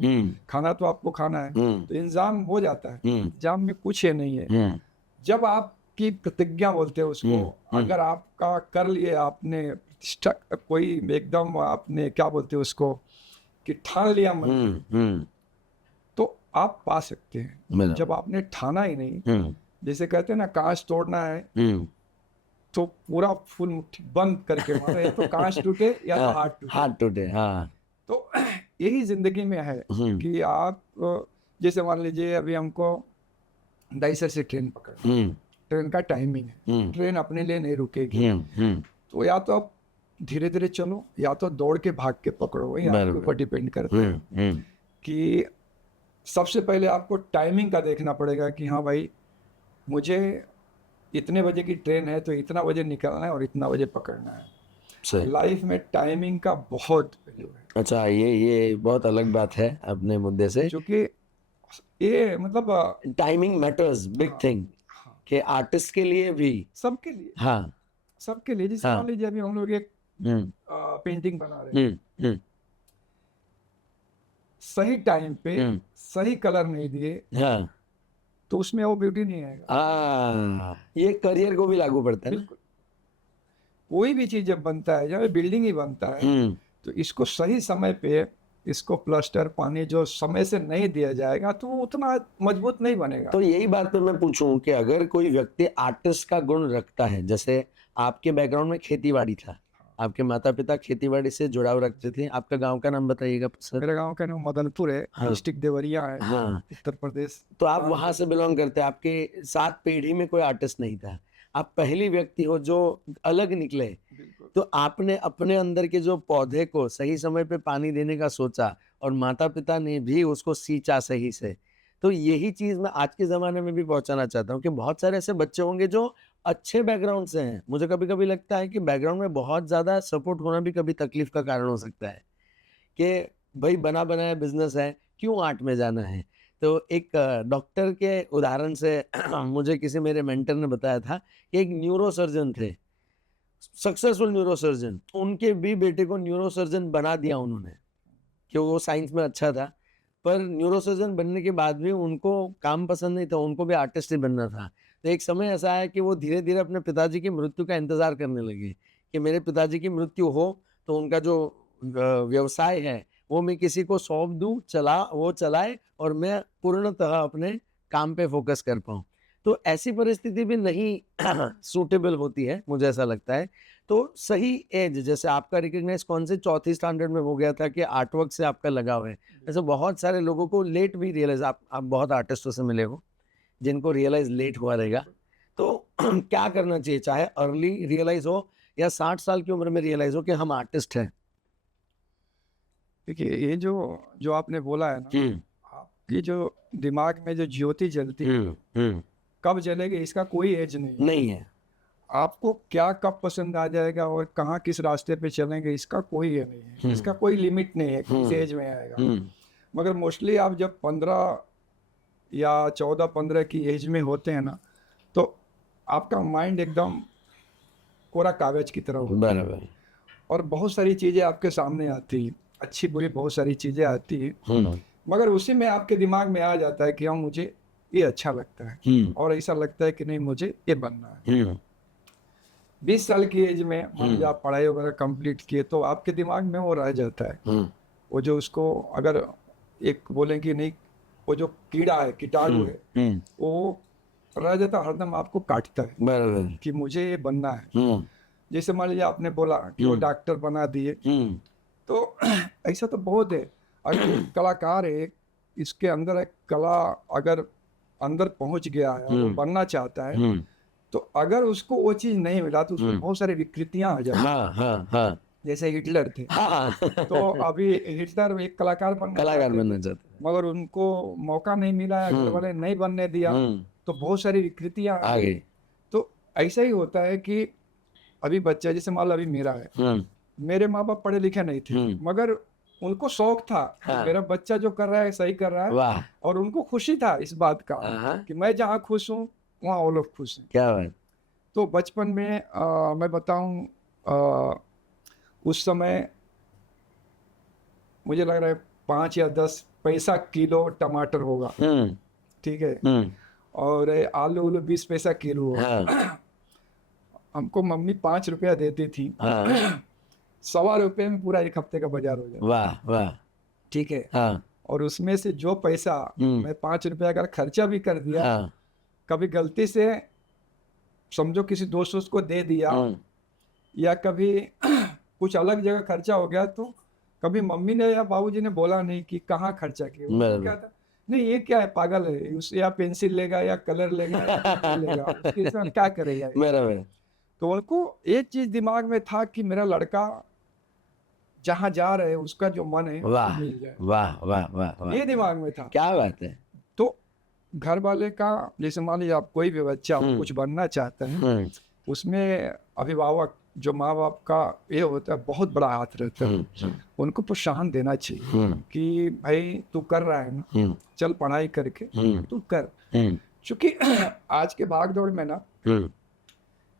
खाना तो आपको खाना है, तो इंतजाम हो जाता है, इंतजाम में कुछ है नहीं है। जब आपकी प्रतिज्ञा बोलते हैं उसको, अगर आपका कर लिए आपने प्रतिष्ठा, कोई एकदम आपने क्या बोलते हैं उसको, कि ठान लिया मन, तो आप पा सकते हैं। जब आपने ठाना ही नहीं, जैसे कहते हैं ना कांच तोड़ना है तो पूरा फुल मुट्ठी बंद करके मारो, या तो कांच टूटे या तो हाथ टूटे। हाँ, तो यही जिंदगी में है कि आप जैसे मान लीजिए अभी हमको दाइसर से ट्रेन पकड़ना, ट्रेन का टाइमिंग है, ट्रेन अपने लिए नहीं रुकेगी, तो या तो आप धीरे धीरे चलो या तो दौड़ के भाग के पकड़ो, वही आपके ऊपर डिपेंड करता है। कि सबसे पहले आपको टाइमिंग का देखना पड़ेगा कि हाँ भाई मुझे इतने बजे की ट्रेन है तो इतना बजे निकलना है और इतना बजे पकड़ना है। लाइफ में टाइमिंग का बहुत वैल्यू है। अच्छा, ये बहुत अलग बात है अपने मुद्दे से, क्योंकि ये मतलब टाइमिंग मैटर्स, बिग थिंग कि आर्टिस्ट के लिए भी, सबके लिए, हाँ, सबके लिए। जैसे मान लीजिए अभी हम लोग एक पेंटिंग बना रहे हैं, सही टाइम पे सही कलर नहीं दिए तो उसमें वो ब्यूटी नहीं आएगा। ये करियर को भी लागू पड़ता है ना। बिल्कुल। कोई भी चीज जब बनता है, जब बिल्डिंग ही बनता है, तो इसको सही समय पे इसको प्लास्टर पानी जो समय से नहीं दिया जाएगा तो वो उतना मजबूत नहीं बनेगा। तो यही बात पे मैं पूछूं कि अगर कोई व्यक्ति आर्टिस्ट का गुण रखता है, जैसे आपके बैकग्राउंड में खेतीबाड़ी था, आपके माता पिता खेतीबाड़ी से जुड़ाव रखते थे, आपका गांव का नाम बताइएगा सर। मेरे गांव का नाम मदनपुर है, हाँ। डिस्ट्रिक्ट देवरिया है, हाँ, उत्तर प्रदेश। तो आप वहां से बिलोंग करते हैं, आपके साथ पीढ़ी में कोई आर्टिस्ट नहीं था, आप पहली व्यक्ति हो जो अलग निकले। बिल्कुल। तो आपने अपने अंदर के जो पौधे को सही समय पे पानी देने का सोचा और माता पिता ने भी उसको सींचा सही से। तो यही चीज मैं आज के जमाने में भी पहुंचाना चाहता हूँ कि बहुत सारे ऐसे बच्चे होंगे जो अच्छे बैकग्राउंड से हैं। मुझे कभी कभी लगता है कि बैकग्राउंड में बहुत ज्यादा सपोर्ट होना भी कभी तकलीफ का कारण हो सकता है कि भाई बना बनाया बिजनेस है, क्यों आर्ट में जाना है। तो एक डॉक्टर के उदाहरण से मुझे किसी मेरे मेंटर ने बताया था कि एक न्यूरो सर्जन थे, सक्सेसफुल न्यूरो सर्जन, उनके भी बेटे को न्यूरो सर्जन बना दिया उन्होंने, क्योंकि वो साइंस में अच्छा था। पर न्यूरो सर्जन बनने के बाद भी उनको काम पसंद नहीं था, उनको भी आर्टिस्ट ही बनना था। तो एक समय ऐसा आया कि वो धीरे धीरे अपने पिताजी की मृत्यु का इंतजार करने लगे कि मेरे पिताजी की मृत्यु हो तो उनका जो व्यवसाय है वो मैं किसी को सौंप दूं, वो चलाए और मैं पूर्णतः अपने काम पे फोकस कर पाऊं। तो ऐसी परिस्थिति भी नहीं सूटेबल होती है, मुझे ऐसा लगता है। तो सही एज, जैसे आपका रिकग्नाइज कौन से चौथी स्टैंडर्ड में हो गया था कि आर्टवर्क से आपका लगाव है, ऐसे बहुत सारे लोगों को लेट भी रियलाइज, आप बहुत आर्टिस्टों से मिले हो जिनको रियलाइज लेट हुआ रहेगा। तो क्या करना चाहिए, चाहे अर्ली रियलाइज हो या 60 साल की उम्र में रियलाइज हो कि हम आर्टिस्ट हैं? देखिए, ये जो जो आपने बोला है ना, ये जो दिमाग में जो ज्योति जलती है, कब जलेगी इसका कोई एज नहीं है। आपको क्या कब पसंद आ जाएगा और कहाँ किस रास्ते पे चलेंगे इसका कोई ये नहीं है, इसका कोई लिमिट नहीं है किस एज में आएगा। मगर मोस्टली आप जब 15 या 14-15 की एज में होते हैं ना, तो आपका माइंड एकदम कोरा कागज की तरह होता है। बराबर। और बहुत सारी चीजें आपके सामने आती हैं, अच्छी बुरी बहुत सारी चीजें आती हैं, मगर उसी में आपके दिमाग में आ जाता है कि हाँ मुझे ये अच्छा लगता है और ऐसा लगता है कि नहीं मुझे ये बनना है। 20 साल की एज में मान लीजिए आप पढ़ाई वगैरह कंप्लीट किए तो आपके दिमाग में वो रह जाता है, वो जो उसको अगर एक बोलें कि नहीं, वो जो कीड़ा है, कीटाणु है, वो रह जाता, हरदम आपको काटता है बराबर कि मुझे ये बनना है। जैसे मान लीजिए आपने बोला कि वो डॉक्टर बना दिए, तो ऐसा तो बहुत है। अगर एक कलाकार है, इसके अंदर एक कला अगर अंदर पहुंच गया है और वो बनना चाहता है, तो अगर उसको वो चीज नहीं मिला तो उसमें बहुत सारी विकृतियां आ जाती। जैसे हिटलर थे, तो अभी हिटलर एक कलाकार बनना चाहते, मगर उनको मौका नहीं मिला, घर वाले नहीं बनने दिया, तो बहुत सारी विकृतियां आ गई। तो ऐसा ही होता है कि अभी बच्चा, जैसे मान लो अभी मेरा है, मेरे माँ बाप पढ़े लिखे नहीं थे, मगर उनको शौक था कि मेरा बच्चा जो कर रहा है सही कर रहा है, और उनको खुशी था इस बात का कि मैं जहाँ खुश हूँ वहाँ वो लोग खुश हैं। क्या बात। तो बचपन में मैं बताऊं, उस समय मुझे लग रहा है 5 या 10 पैसा किलो टमाटर होगा, ठीक है, और आलू 20 पैसा किलो होगा। हमको मम्मी 5 रुपया देती थी, 1.25 रुपये में पूरा एक हफ्ते का बाजार हो जाता। वाह वाह, ठीक है। और उसमें से जो पैसा मैं 5 रुपया अगर खर्चा भी कर दिया, कभी गलती से समझो किसी दोस्त को दे दिया, या कभी कुछ अलग जगह खर्चा हो गया, तो कभी मम्मी ने या बाबूजी ने बोला नहीं कि कहाँ खर्चा किया, क्या था, नहीं ये क्या है, पागल है, उस या पेंसिल लेगा या कलर लेगा या लेगा, उसके साथ क्या करेगा। तो उनको एक चीज दिमाग में था कि मेरा लड़का जहाँ जा रहे उसका जो मन है मिल जाए। वाह वाह वाह, ये दिमाग में था। क्या बात है। तो घर वाले का, जैसे मान लीजिए आप कोई भी बच्चा कुछ बनना चाहता है, उसमें अभिभावक जो माँ बाप का ये होता है, बहुत बड़ा हाथ रहता है। उनको प्रोत्साहन देना चाहिए कि भाई तू कर रहा है ना, चल पढ़ाई करके तू कर। क्योंकि आज के भाग दौड़ में ना,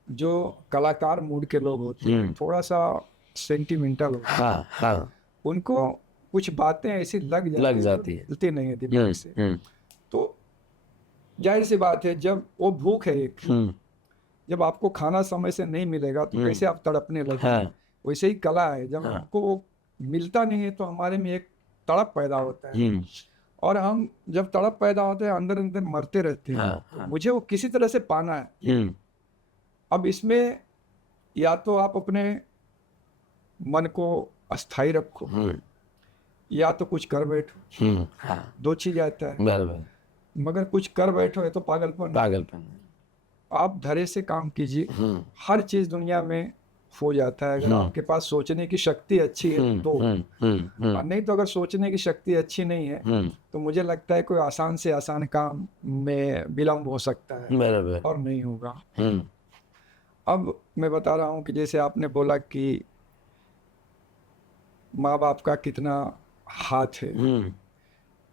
जो कलाकार मूड के लोग होते हैं, थोड़ा सा सेंटिमेंटल होते हैं, उनको कुछ बातें ऐसी लग जाती है, नहीं है दिमाग से। तो जाहिर सी बात है, जब वो भूख है एक, जब आपको खाना समय से नहीं मिलेगा तो कैसे आप तड़पने लगे। हाँ, वैसे ही कला है, जब हाँ, हमको वो मिलता नहीं है तो हमारे में एक तड़प पैदा होता है, और हम जब तड़प पैदा होते हैं अंदर अंदर मरते रहते हैं। हाँ, तो हाँ, मुझे वो किसी तरह से पाना है। अब इसमें या तो आप अपने मन को अस्थाई रखो, या तो कुछ कर बैठो। हाँ, दो चीज आता है, बराबर, मगर कुछ कर बैठो है तो पागलपन है। पागलपन। आप धैर्य से काम कीजिए, हर चीज दुनिया में हो जाता है अगर आपके पास सोचने की शक्ति अच्छी है तो। और नहीं तो अगर सोचने की शक्ति अच्छी नहीं है तो मुझे लगता है कोई आसान से आसान काम में विलम्ब हो सकता है बराबर। और नहीं होगा। अब मैं बता रहा हूँ कि जैसे आपने बोला कि माँ बाप का कितना हाथ है,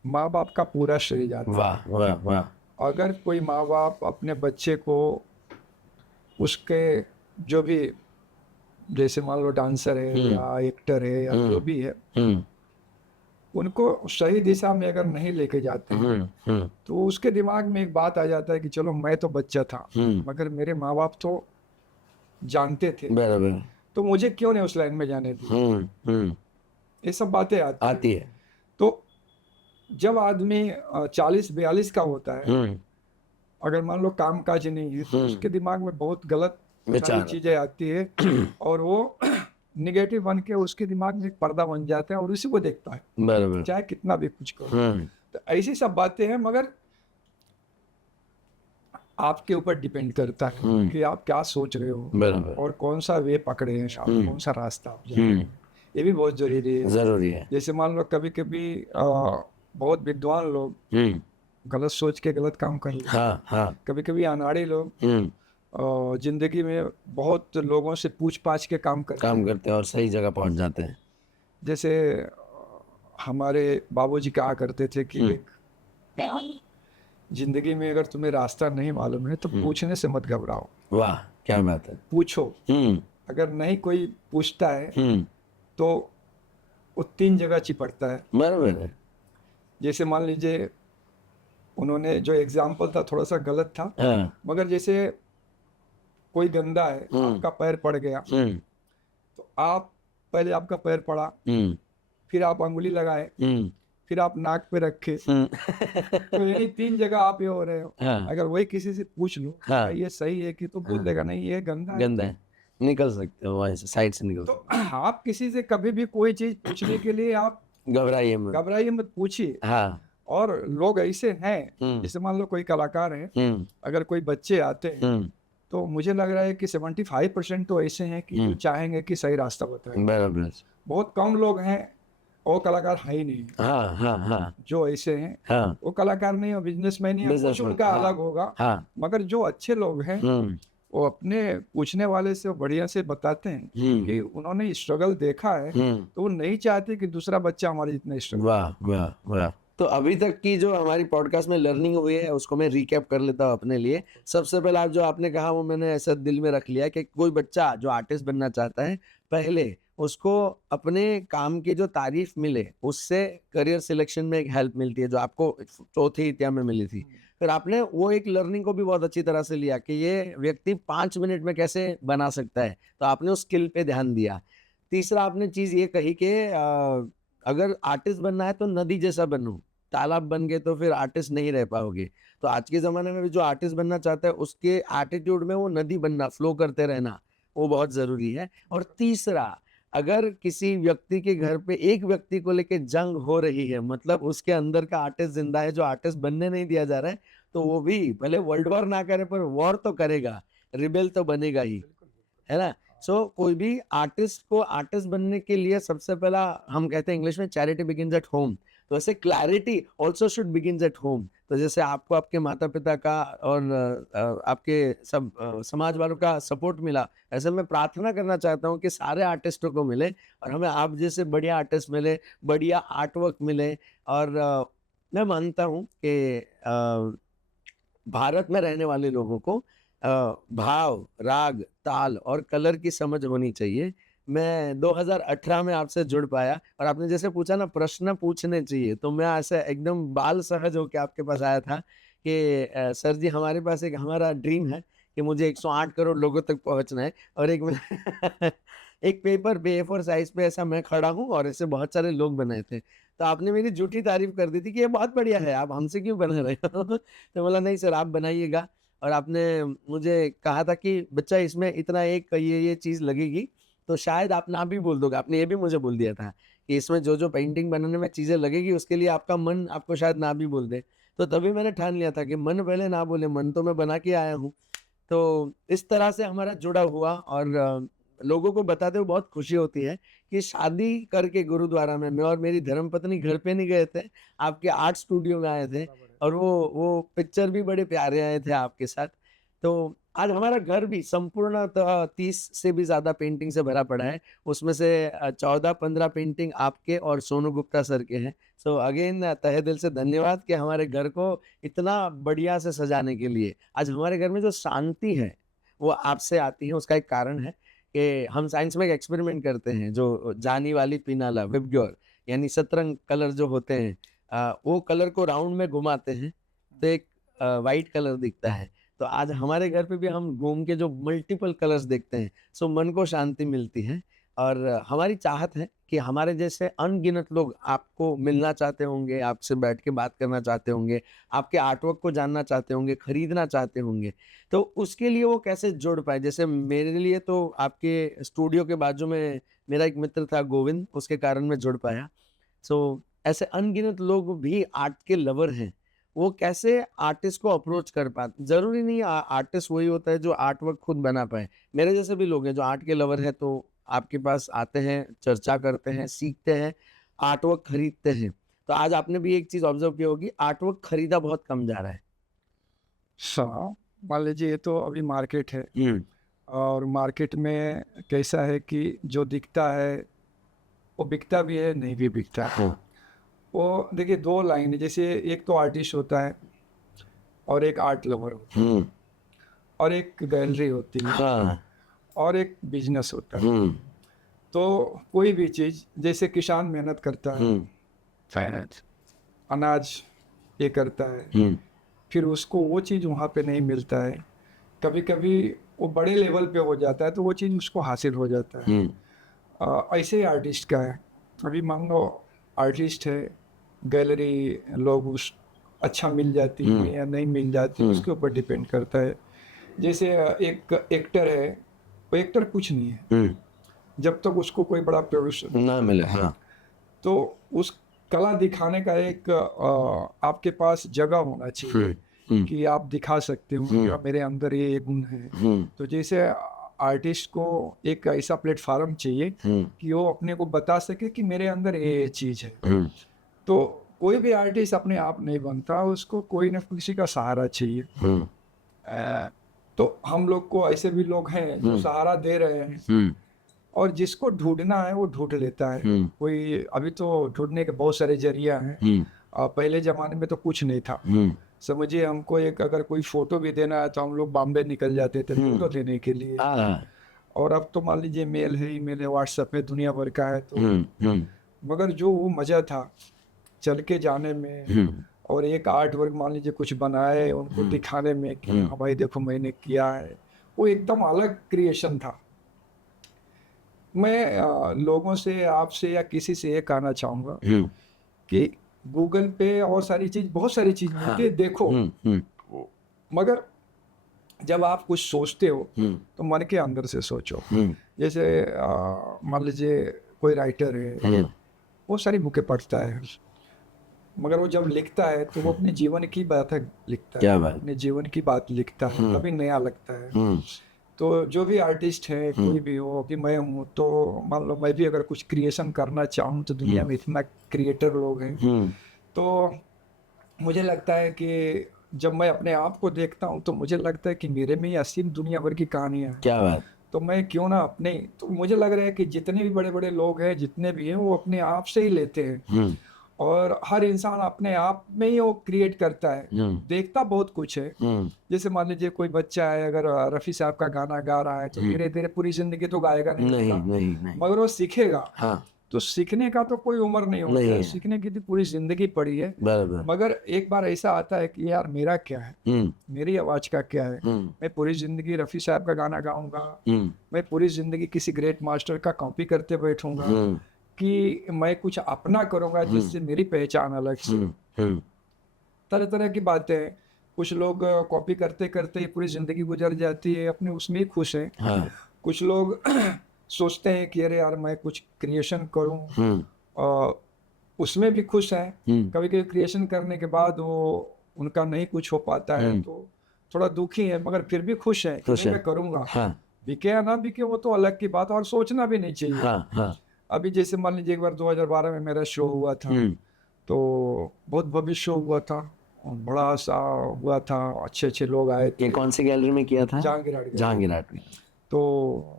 माँ बाप का पूरा शरीर जाता है। वाह वाह वाह। अगर कोई माँ बाप अपने बच्चे को उसके जो भी, जैसे मान लो डांसर है या एक्टर है या जो भी है, उनको सही दिशा में अगर नहीं लेके जाते हैं तो उसके दिमाग में एक बात आ जाता है कि चलो मैं तो बच्चा था मगर मेरे माँ बाप तो जानते थे, बराबर। तो मुझे क्यों नहीं उस लाइन में जाने दी। ये सब बातें आती है। तो जब आदमी 40-42 का होता है, अगर मान लो काम काज नहीं है तो उसके दिमाग में बहुत गलत सारी विचार। चीजें आती है और वो निगेटिव बन के उसके दिमाग में एक पर्दा बन जाता है और उसी को देखता है, बराबर। चाहे कितना भी कुछ करो। तो ऐसी सब बातें हैं, मगर आपके ऊपर डिपेंड करता है कि आप क्या सोच रहे हो बराबर। और कौन सा वे पकड़े हैं आप, कौन सा रास्ता आप जा रहे हैं। ये भी बहुत जरूरी है। जरूरी है। जैसे मान लो कभी कभी बहुत विद्वान लोग गलत सोच के गलत काम कर लेते हैं। हाँ हाँ। कभी कभी अनाड़ी लोग जिंदगी में बहुत लोगों से पूछ पाछ के काम करते हैं और सही जगह पहुंच जाते हैं। जैसे हमारे बाबूजी कहा करते थे कि जिंदगी में अगर तुम्हें रास्ता नहीं मालूम है तो पूछने से मत घबराओ। वाह क्या बात है। पूछो, अगर नहीं कोई पूछता है तो वो 3 जगह चिपटता है। बराबर है। जैसे मान लीजिए उन्होंने जो एग्जाम्पल था थोड़ा सा गलत था, मगर जैसे कोई गंदा है, आपका पैर पड़ गया तो आप पहले आपका पैर पड़ा, फिर आप अंगुली लगाए, फिर आप नाक पे रखे, तो यही 3 जगह आप ये हो रहे हो। अगर वही किसी से पूछ लो ये सही है कि, तो बोल देगा नहीं ये गंदा है, निकल सकते हो वहाँ से, साइड से निकल। तो आप किसी से कभी भी कोई चीज पूछने के लिए आप घबराइए मत पूछिए। और लोग ऐसे हैं, जैसे मान लो कोई कलाकार है, अगर कोई बच्चे आते हैं तो मुझे लग रहा है कि 75% तो ऐसे हैं कि जो चाहेंगे कि सही रास्ता बताए। बराबर। बहुत कम लोग हैं, वो कलाकार है ही नहीं। जो ऐसे हैं वो कलाकार नहीं है, बिजनेसमैन ही है, कुछ उनका अलग होगा। मगर जो अच्छे लोग हैं वो अपने पूछने वाले से बढ़िया से बताते हैं कि उन्होंने स्ट्रगल देखा है, तो वो नहीं चाहते कि दूसरा बच्चा हमारे जितना स्ट्रगल। वाह वाह वाह। तो अभी तक की जो हमारी पॉडकास्ट में लर्निंग हुई है उसको मैं रिकैप कर लेता हूँ अपने लिए। सबसे पहले आप जो आपने कहा वो मैंने ऐसा दिल में रख लिया कि कोई बच्चा जो आर्टिस्ट बनना चाहता है, पहले उसको अपने काम की जो तारीफ मिले उससे करियर सिलेक्शन में एक हेल्प मिलती है, जो आपको चौथी इतिहास में मिली थी। फिर आपने वो एक लर्निंग को भी बहुत अच्छी तरह से लिया कि ये व्यक्ति 5 मिनट में कैसे बना सकता है, तो आपने उस स्किल पे ध्यान दिया। तीसरा आपने चीज ये कही कि अगर आर्टिस्ट बनना है तो नदी जैसा बनो, तालाब बन गए तो फिर आर्टिस्ट नहीं रह पाओगे। तो आज के ज़माने में भी जो आर्टिस्ट बनना चाहता है उसके एटीट्यूड में वो नदी बनना, फ्लो करते रहना, वो बहुत ज़रूरी है। और तीसरा, अगर किसी व्यक्ति के घर पे एक व्यक्ति को लेके जंग हो रही है, मतलब उसके अंदर का आर्टिस्ट जिंदा है जो आर्टिस्ट बनने नहीं दिया जा रहा है, तो वो भी भले वर्ल्ड वॉर ना करे पर वॉर तो करेगा, रिबेल तो बनेगा ही, है ना। सो कोई भी आर्टिस्ट को आर्टिस्ट बनने के लिए सबसे पहला हम कहते हैं इंग्लिश में चैरिटी बिगिंस एट होम, तो ऐसे clarity also should begins at home. तो जैसे आपको आपके माता पिता का और आपके सब समाज वालों का सपोर्ट मिला, ऐसे मैं प्रार्थना करना चाहता हूँ कि सारे आर्टिस्टों को मिले और हमें आप जैसे बढ़िया आर्टिस्ट मिले, बढ़िया आर्ट वर्क मिले। और मैं मानता हूँ कि भारत में रहने वाले लोगों को भाव, राग, ताल और कलर की समझ होनी चाहिए। मैं 2018 में आपसे जुड़ पाया और आपने जैसे पूछा ना प्रश्न पूछने चाहिए, तो मैं ऐसे एकदम बाल सहज होकर आपके पास आया था सर जी हमारे पास एक हमारा ड्रीम है कि मुझे 108 करोड़ लोगों तक पहुंचना है, और एक एक पेपर पे A4 साइज पे ऐसा मैं खड़ा हूँ और ऐसे बहुत सारे लोग बनाए थे। तो आपने मेरी झूठी तारीफ कर दी थी कि ये बहुत बढ़िया है, आप हमसे क्यों बना रहे हो? तो बोला नहीं सर आप बनाइएगा, और आपने मुझे कहा था कि बच्चा इसमें इतना एक ये चीज़ लगेगी तो शायद आप ना भी बोल दोगे। आपने ये भी मुझे बोल दिया था कि इसमें जो पेंटिंग बनाने में चीज़ें लगेगी उसके लिए आपका मन आपको शायद ना भी बोल दे। तो तभी मैंने ठान लिया था कि मन पहले ना बोले, मन तो मैं बना के आया हूँ। तो इस तरह से हमारा जुड़ा हुआ, और लोगों को बताते हुए बहुत खुशी होती है कि शादी करके गुरुद्वारा में मैं और मेरी धर्मपत्नी घर पे नहीं गए थे, आपके आर्ट स्टूडियो में आए थे, और वो पिक्चर भी बड़े प्यारे आए थे आपके साथ। तो आज हमारा घर भी संपूर्णतः 30 से भी ज़्यादा पेंटिंग से भरा पड़ा है। उसमें से 14-15 पेंटिंग आपके और सोनू गुप्ता सर के हैं। सो अगेन तहे दिल से धन्यवाद कि हमारे घर को इतना बढ़िया से सजाने के लिए। आज हमारे घर में जो शांति है, वो आपसे आती है। उसका एक कारण है कि हम साइंस में एक एक्सपेरिमेंट करते हैं, जो जानी वाली पिनाला विबग्योर यानी सतरंग कलर जो होते हैं, वो कलर को राउंड में घुमाते हैं तो एक वाइट कलर दिखता है। तो आज हमारे घर पे भी हम घूम के जो मल्टीपल कलर्स देखते हैं, सो मन को शांति मिलती है। और हमारी चाहत है कि हमारे जैसे अनगिनत लोग आपको मिलना चाहते होंगे, आपसे बैठ के बात करना चाहते होंगे, आपके आर्टवर्क को जानना चाहते होंगे, खरीदना चाहते होंगे, तो उसके लिए वो कैसे जुड़ पाए। जैसे मेरे लिए तो आपके स्टूडियो के बाजू में मेरा एक मित्र था गोविंद, उसके कारण मैं जुड़ पाया। सो ऐसे अनगिनत लोग भी आर्ट के लवर हैं, वो कैसे आर्टिस्ट को अप्रोच कर पाते। जरूरी नहीं आर्टिस्ट वही होता है जो आर्ट वर्क खुद बना पाए। मेरे जैसे भी लोग हैं जो आर्ट के लवर है, तो आपके पास आते हैं, चर्चा करते हैं, सीखते हैं, आर्ट वर्क खरीदते हैं। तो आज आपने भी एक चीज ऑब्जर्व की होगी, आर्ट वर्क खरीदा बहुत कम जा रहा है। मान लीजिए ये तो अभी मार्केट है, और मार्केट में कैसा है कि जो दिखता है वो बिकता भी है, नहीं भी बिकता है। वो देखिए दो लाइन है, जैसे एक तो आर्टिस्ट होता है और एक आर्ट लवर होता है, और एक गैलरी होती है, और एक बिजनेस होता है। तो कोई भी चीज़, जैसे किसान मेहनत करता है, अनाज ये करता है, फिर उसको वो चीज़ वहाँ पे नहीं मिलता है, कभी कभी वो बड़े लेवल पे हो जाता है तो वो चीज़ उसको हासिल हो जाता है। ऐसे ही आर्टिस्ट का है। अभी मान लो आर्टिस्ट है, गैलरी लोग उस अच्छा मिल जाती है या नहीं मिल जाती, उसके ऊपर डिपेंड करता है। जैसे एक एक्टर है, वो एक्टर कुछ नहीं है जब तक उसको कोई बड़ा प्रोड्यूसर ना मिले। तो उस कला दिखाने का एक आपके पास जगह होना चाहिए कि आप दिखा सकते हो कि मेरे अंदर ये गुण है। तो जैसे आर्टिस्ट को एक ऐसा प्लेटफॉर्म चाहिए कि वो अपने को बता सके कि मेरे अंदर ये चीज़ है। तो कोई भी आर्टिस्ट अपने आप नहीं बनता, उसको कोई ना किसी का सहारा चाहिए। तो हम लोग को ऐसे भी लोग हैं जो सहारा दे रहे हैं, और जिसको ढूंढना है वो ढूंढ लेता है। कोई अभी तो ढूंढने के बहुत सारे जरिया हैं। पहले जमाने में तो कुछ नहीं था। समझिए हमको एक अगर कोई फोटो भी देना है तो हम लोग बॉम्बे निकल जाते थे फोटो देने के लिए। और अब तो मान लीजिए मेल है, ईमेल है, व्हाट्सएप है, दुनिया भर का है। तो मगर जो वो मजा था चल के जाने में, और एक आर्ट वर्क मान लीजिए कुछ बनाए उनको दिखाने में कि हाँ भाई देखो मैंने किया है, वो एकदम अलग क्रिएशन था। मैं लोगों से, आपसे या किसी से ये कहना चाहूँगा कि गूगल पे और सारी चीज़, बहुत सारी चीज़ मिलती है, देखो। मगर जब आप कुछ सोचते हो तो मन के अंदर से सोचो। जैसे मान लीजिए कोई राइटर है, वो सारी बुकें पढ़ता है, मगर वो जब लिखता है तो वो अपने जीवन की बात लिखता है, अपने जीवन की बात लिखता है, तभी नया लगता है। तो जो भी आर्टिस्ट है, कोई भी हो, कि मैं हूँ, तो मान लो मैं भी अगर कुछ क्रिएशन करना चाहूँ तो दुनिया में इतना क्रिएटर लोग हैं। तो मुझे लगता है कि जब मैं अपने आप को देखता हूँ तो मुझे लगता है कि मेरे में ही असीम दुनिया भर की कहानियाँ हैं। क्या बात। तो मैं क्यों ना अपने, तो मुझे लग रहा है कि जितने भी बड़े बड़े लोग हैं, जितने भी हैं, वो अपने आप से ही लेते हैं। और हर इंसान अपने आप में ही वो क्रिएट करता है, देखता बहुत कुछ है। जैसे मान लीजिए कोई बच्चा है, अगर रफ़ी साहब का गाना गा रहा है तो धीरे धीरे पूरी जिंदगी तो गाएगा नहीं, नहीं। मगर वो सीखेगा। तो सीखने का तो कोई उम्र नहीं होती है, सीखने की तो पूरी जिंदगी पड़ी है। बराबर। मगर एक बार ऐसा आता है कि यार मेरा क्या है, मेरी आवाज का क्या है। मैं पूरी जिंदगी रफी साहब का गाना गाऊंगा, मैं पूरी जिंदगी किसी ग्रेट मास्टर का कॉपी करते बैठूंगा, कि मैं कुछ अपना करूंगा जिससे मेरी पहचान अलग से। तरह तरह की बातें, कुछ लोग कॉपी करते करते पूरी जिंदगी गुजर जाती है, अपने उसमें ही खुश हैं। कुछ लोग सोचते हैं कि अरे यार मैं कुछ क्रिएशन करूं, और उसमें भी खुश हैं। कभी कभी क्रिएशन करने के बाद वो उनका नहीं कुछ हो पाता है तो थोड़ा दुखी है, मगर फिर भी खुश है कि नहीं, मैं करूंगा। बिके या ना बिके वो तो अलग की बात है, और सोचना भी नहीं चाहिए। अभी जैसे मान लीजिए एक बार 2012 में मेरा शो हुआ था, तो बहुत भव्य शो हुआ था, बड़ा सा हुआ था, अच्छे अच्छे लोग आए थे। ये कौन सी गैलरी में किया था? जहांगीर आर्ट में। तो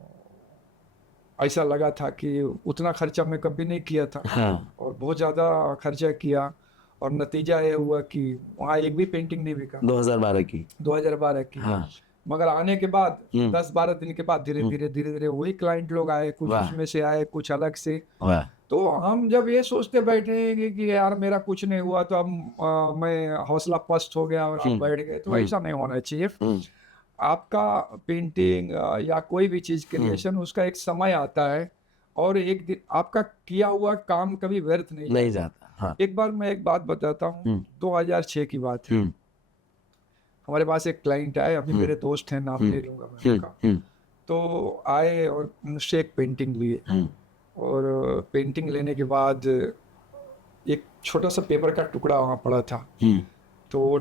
ऐसा लगा था कि उतना खर्चा मैं कभी नहीं किया था, और बहुत ज़्यादा खर्चा किया, और नतीजा ये हुआ कि वहाँ एक भी पेंटिंग नहीं बिका। 2012 की। 2012 की। मगर आने के बाद 10-12 दिन के बाद धीरे धीरे वही क्लाइंट लोग आए, कुछ उसमें से आए, कुछ अलग से। तो हम जब ये सोचते बैठे कि यार मेरा कुछ नहीं हुआ, तो अब मैं हौसला पस्त हो गया और आप बैठ गए, तो ऐसा नहीं होना चाहिए। आपका पेंटिंग या कोई भी चीज क्रिएशन, उसका एक समय आता है, और एक दिन आपका किया हुआ काम कभी व्यर्थ नहीं जाता। एक बार मैं एक बात बताता हूँ, 2006 की बात है। हमारे पास एक क्लाइंट आए, अभी मेरे दोस्त हैं, नाम ले लूंगा मैं उनका। तो आए और मुझसे एक पेंटिंग लिए, और पेंटिंग लेने के बाद एक छोटा सा पेपर का टुकड़ा वहाँ पड़ा था। तो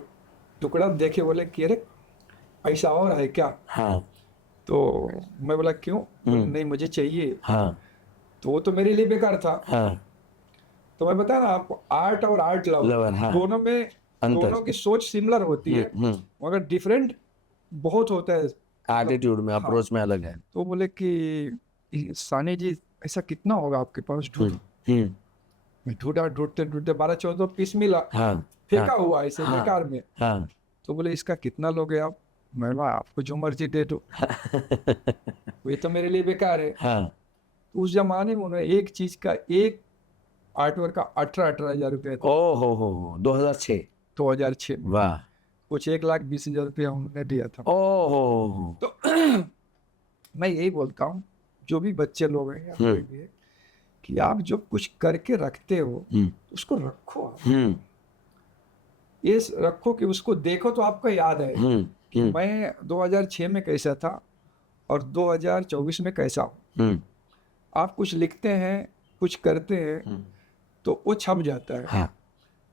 टुकड़ा देखे बोले कि अरे ऐसा और है क्या? तो मैं बोला क्यों? नहीं मुझे चाहिए। तो वो तो मेरे लिए बेकार था। तो मैं बताया ना आपको, आर्ट और आर्ट लवर दोनों में दोनों की सोच सिमिलर होती है, मगर डिफरेंट बहुत होता है, एटीट्यूड में, अप्रोच में अलग है। तो बोले कि सानी जी ऐसा कितना होगा आपके पास? ढूंढो। मैं ढूंढा, ढूंढते ढूंढते 12-14 पीस मिला, फेंका हुआ ऐसे बेकार में। तो बोले इसका कितना लोगे आप? मैं बोला आपको जो मर्जी दे दो। ये तो मेरे लिए बेकार है। उस जमाने में उन्होंने एक चीज का, एक आर्टवर्क का 18,000 रुपये था। ओहो, 2006। वाह। कुछ 1,20,000 रुपया उन्होंने दिया था। ओहो। तो मैं यही बोलता हूँ, जो भी बच्चे लोग हैं या कोई भी है, कि आप जो कुछ करके रखते हो उसको रखो। ये रखो कि उसको देखो तो आपको याद है कि मैं 2006 में कैसा था और 2024 में कैसा हूँ। आप कुछ लिखते हैं, कुछ करते हैं, तो वो छप जाता है।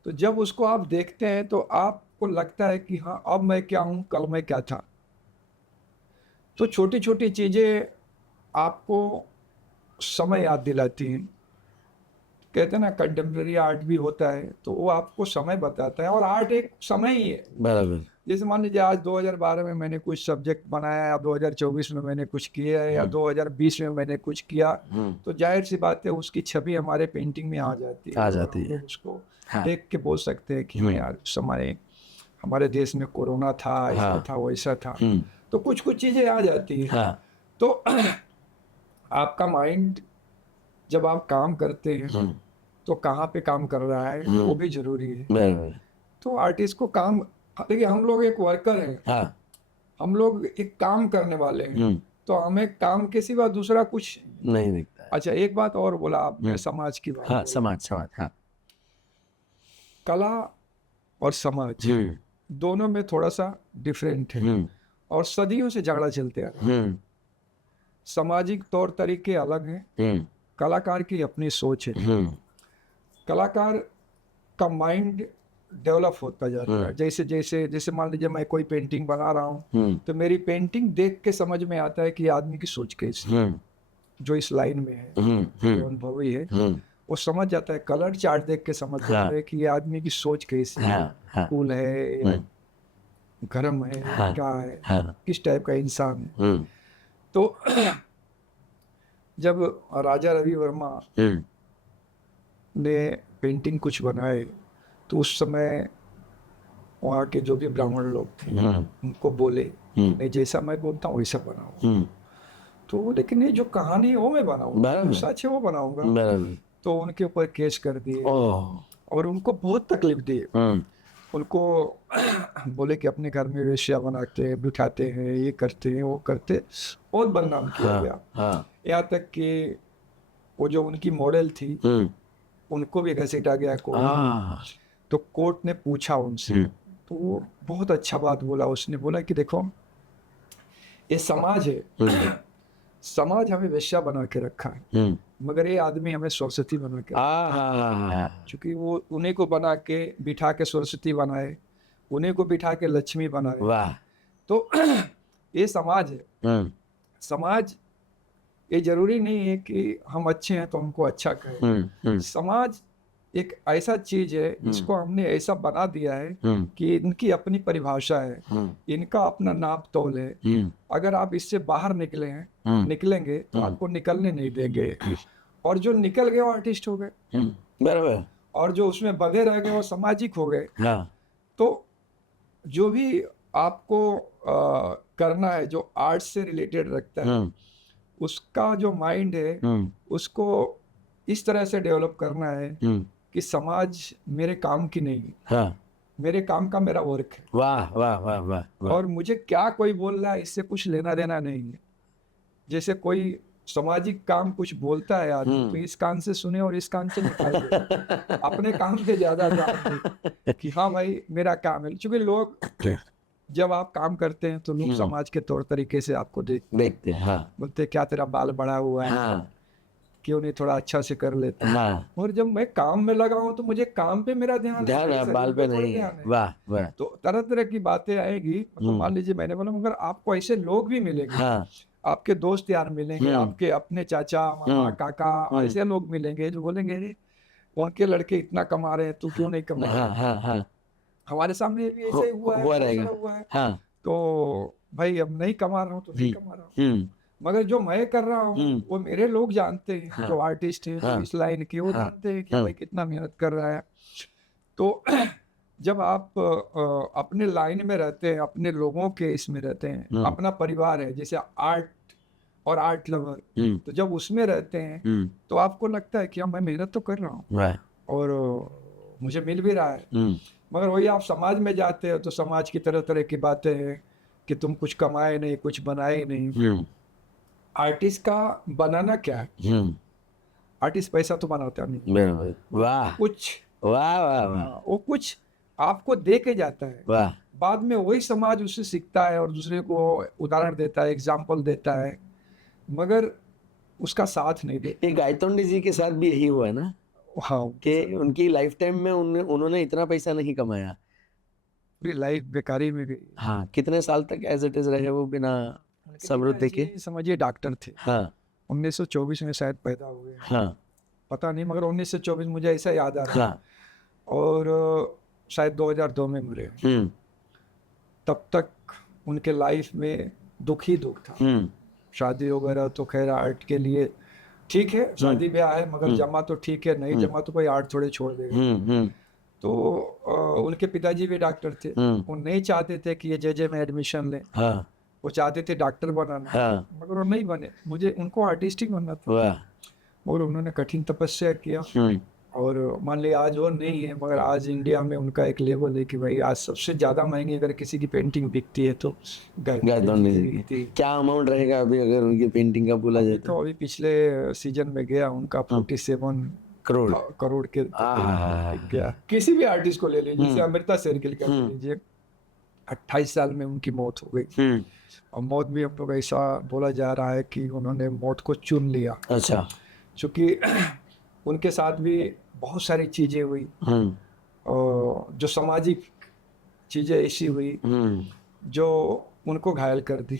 तो जब उसको आप देखते हैं तो आपको लगता है कि हाँ अब मैं क्या हूँ, कल मैं क्या था। तो छोटी छोटी चीजें आपको समय याद दिलाती हैं। कहते हैं ना कंटेम्प्रेरी आर्ट भी होता है, तो वो आपको समय बताता है, और आर्ट एक समय ही है। बराबर। जैसे मान लीजिए आज 2012 में मैंने कुछ सब्जेक्ट बनाया, या 2024 में मैंने कुछ किया है, या 2020 में मैंने कुछ किया, तो जाहिर सी बात है उसकी छवि हमारे पेंटिंग में आ जाती है। उसको देख के बोल सकते हैं कि यार समय हमारे देश में कोरोना था, ऐसा था, वैसा था, तो कुछ कुछ चीजें आ जाती है। तो आपका माइंड जब आप काम करते हैं तो कहाँ पे काम कर रहा है वो भी जरूरी है। तो आर्टिस्ट को काम, देखिए हम लोग एक वर्कर हैं, हम लोग एक काम करने वाले हैं, तो हमें काम के सिवा दूसरा कुछ नहीं दिखता है। अच्छा एक बात और बोला आपने, समाज की बात। समाज। कला और समाज दोनों में थोड़ा सा डिफरेंट है, और सदियों से झगड़ा चलते आ रहा है। सामाजिक तौर तरीके अलग हैं, कलाकार की अपनी सोच है। कलाकार का माइंड डेवलप होता जाता है। जैसे जैसे जैसे मान लीजिए मैं कोई पेंटिंग बना रहा हूँ, तो मेरी पेंटिंग देख के समझ में आता है कि आदमी की सोच कैसी, जो इस लाइन में है, जो अनुभवी है, वो समझ जाता है। कलर चार्ट देख के समझ जाता है कि ये आदमी की सोच कैसी है, कूल है, गर्म है, क्या है, किस टाइप का इंसान है। तो जब राजा रवि वर्मा ने पेंटिंग कुछ बनाए, तो उस समय वहाँ के जो भी ब्राह्मण लोग थे उनको बोले नहीं जैसा मैं बोलता हूँ वैसा बनाओ। तो लेकिन ये जो कहानी है वो मैं बनाऊंगा, सच है वो बनाऊंगा। तो उनके ऊपर केस कर दिए ओह और उनको बहुत तकलीफ दी। उनको बोले कि अपने घर में वेश्या बनाते हैं, बिठाते हैं, ये करते हैं, वो करते, बहुत बदनाम किया गया। हाँ यहाँ तक कि वो जो उनकी मॉडल थी उनको भी घसीटा गया कोर्ट। तो कोर्ट ने पूछा उनसे, तो वो बहुत अच्छा बात बोला। उसने बोला कि देखो ये समाज है, समाज हमें वेश्या बना के रखा है, मगर ये आदमी हमें सरस्वती बना के क्योंकि वो उन्हीं को बना के बिठा के सरस्वती बनाए, उन्हीं को बिठा के लक्ष्मी बनाए। वाह तो ये समाज है। समाज ये जरूरी नहीं है कि हम अच्छे हैं तो हमको अच्छा कहें। समाज एक ऐसा चीज है जिसको हमने ऐसा बना दिया है कि इनकी अपनी परिभाषा है, इनका अपना नाप तोल है। अगर आप इससे बाहर निकलेंगे तो आपको निकलने नहीं देंगे। और जो निकल गए वो आर्टिस्ट हो गए, बराबर। और जो उसमें बंधे रह गए वो सामाजिक हो गए। तो जो भी आपको करना है जो आर्ट से रिलेटेड रखता है, उसका जो माइंड है उसको इस तरह से डेवलप करना है कि समाज मेरे काम की नहीं है, मेरे काम का मेरा वर्क है। वाह वाह वाह वाह। और मुझे क्या कोई बोल रहा है इससे कुछ लेना देना नहीं है। जैसे कोई सामाजिक काम कुछ बोलता है आदमी तो इस कान से सुने और इस कान से निकाले, अपने काम पे ज्यादा ध्यान दे कि हाँ भाई मेरा काम है। क्योंकि लोग जब आप काम करते हैं तो लोग समाज के तौर तरीके से आपको देखते हैं। बोलते क्या तेरा बाल बड़ा हुआ है, क्यों नहीं थोड़ा अच्छा से कर लेते। और जब मैं काम में लगा हूँ तो मुझे काम पे मेरा ध्यान है, बाल पे नहीं है। वाह वाह। तो तरह तरह की बातें आएगी। तो मान लीजिए मैंने बोला मगर आपको ऐसे लोग भी मिलेंगे, आपके दोस्त यार मिलेंगे, आपके अपने चाचा मामा काका ऐसे लोग मिलेंगे जो बोलेंगे उनके लड़के इतना कमा रहे हैं तू क्यों नहीं कमा रहा। हमारे सामने भी ऐसे हुआ है। तो भाई अब नहीं कमा रहा हूँ तो नहीं कमा रहा हूँ, मगर जो मैं कर रहा हूँ वो मेरे लोग जानते हैं, जो आर्टिस्ट है जो इस लाइन के, वो जानते हैं कि भाई कितना मेहनत कर रहा है। तो जब आप अपने लाइन में रहते हैं, अपने लोगों के इसमें रहते हैं, अपना परिवार है जैसे आर्ट और आर्ट लवर, तो जब उसमें रहते हैं तो आपको लगता है कि मैं मेहनत तो कर रहा हूँ और मुझे मिल भी रहा है। मगर वही आप समाज में जाते हो तो समाज की तरह तरह की बातें हैं कि तुम कुछ कमाए नहीं, कुछ बनाए नहीं। आर्टिस्ट का बनाना क्या है? आर्टिस्ट पैसा तो बनाता नहीं। वाह कुछ वाह वाह वाह। वो कुछ आपको दे के जाता है, वाह। बाद में वही समाज उससे सीखता है और दूसरे को उदाहरण देता है, एग्जाम्पल देता है, मगर उसका साथ नहीं देता। गायतोंडे जी के साथ भी यही हुआ है ना? हाँ, कि उनकी लाइफ टाइम में उन्होंने इतना पैसा नहीं कमाया, पूरी लाइफ बेकारी में गई। हाँ। कितने साल तक एज इट इज रहे वो बिना समृद्धि के? समझिए डॉक्टर थे। हाँ 1924 में शायद पैदा हुए, हाँ पता नहीं, मगर 1924 मुझे ऐसा याद आ रहा है। हाँ। और शायद 2002 में मरे। तब तक उनके लाइफ में दुख ही दुख था। शादी वगैरह तो खैर आर्ट के लिए ठीक है, शादी ब्याह है, मगर जमा तो ठीक है, नहीं जमा तो कोई आर्ट थोड़े छोड़ देगा। तो उनके पिताजी भी डॉक्टर थे, वो नहीं चाहते थे कि ये जे में एडमिशन ले, वो चाहते थे डॉक्टर बनाना, मगर वो नहीं बने। मुझे उनको आर्टिस्टिक बनना था, और उन्होंने कठिन तपस्या किया। और मान लिया आज वो नहीं है, मगर आज इंडिया में उनका एक लेवल है कि भाई आज सबसे ज्यादा महंगी अगर किसी की पेंटिंग बिकती है तो गायतोंडे जी की। क्या अमाउंट रहेगा अभी अगर उनकी पेंटिंग का बोला जाए तो? अभी पिछले सीजन में गया उनका 47 करोड़ के क्या। किसी भी आर्टिस्ट को ले लीजिए, जैसे अमृता शेरगिल का ले लीजिए, 28 साल में उनकी मौत हो गई। और मौत भी हम लोग ऐसा बोला जा रहा है कि उन्होंने मौत को चुन लिया। अच्छा। क्योंकि उनके साथ भी बहुत सारी चीजें हुई, और जो सामाजिक चीजें ऐसी हुई जो उनको घायल कर दी।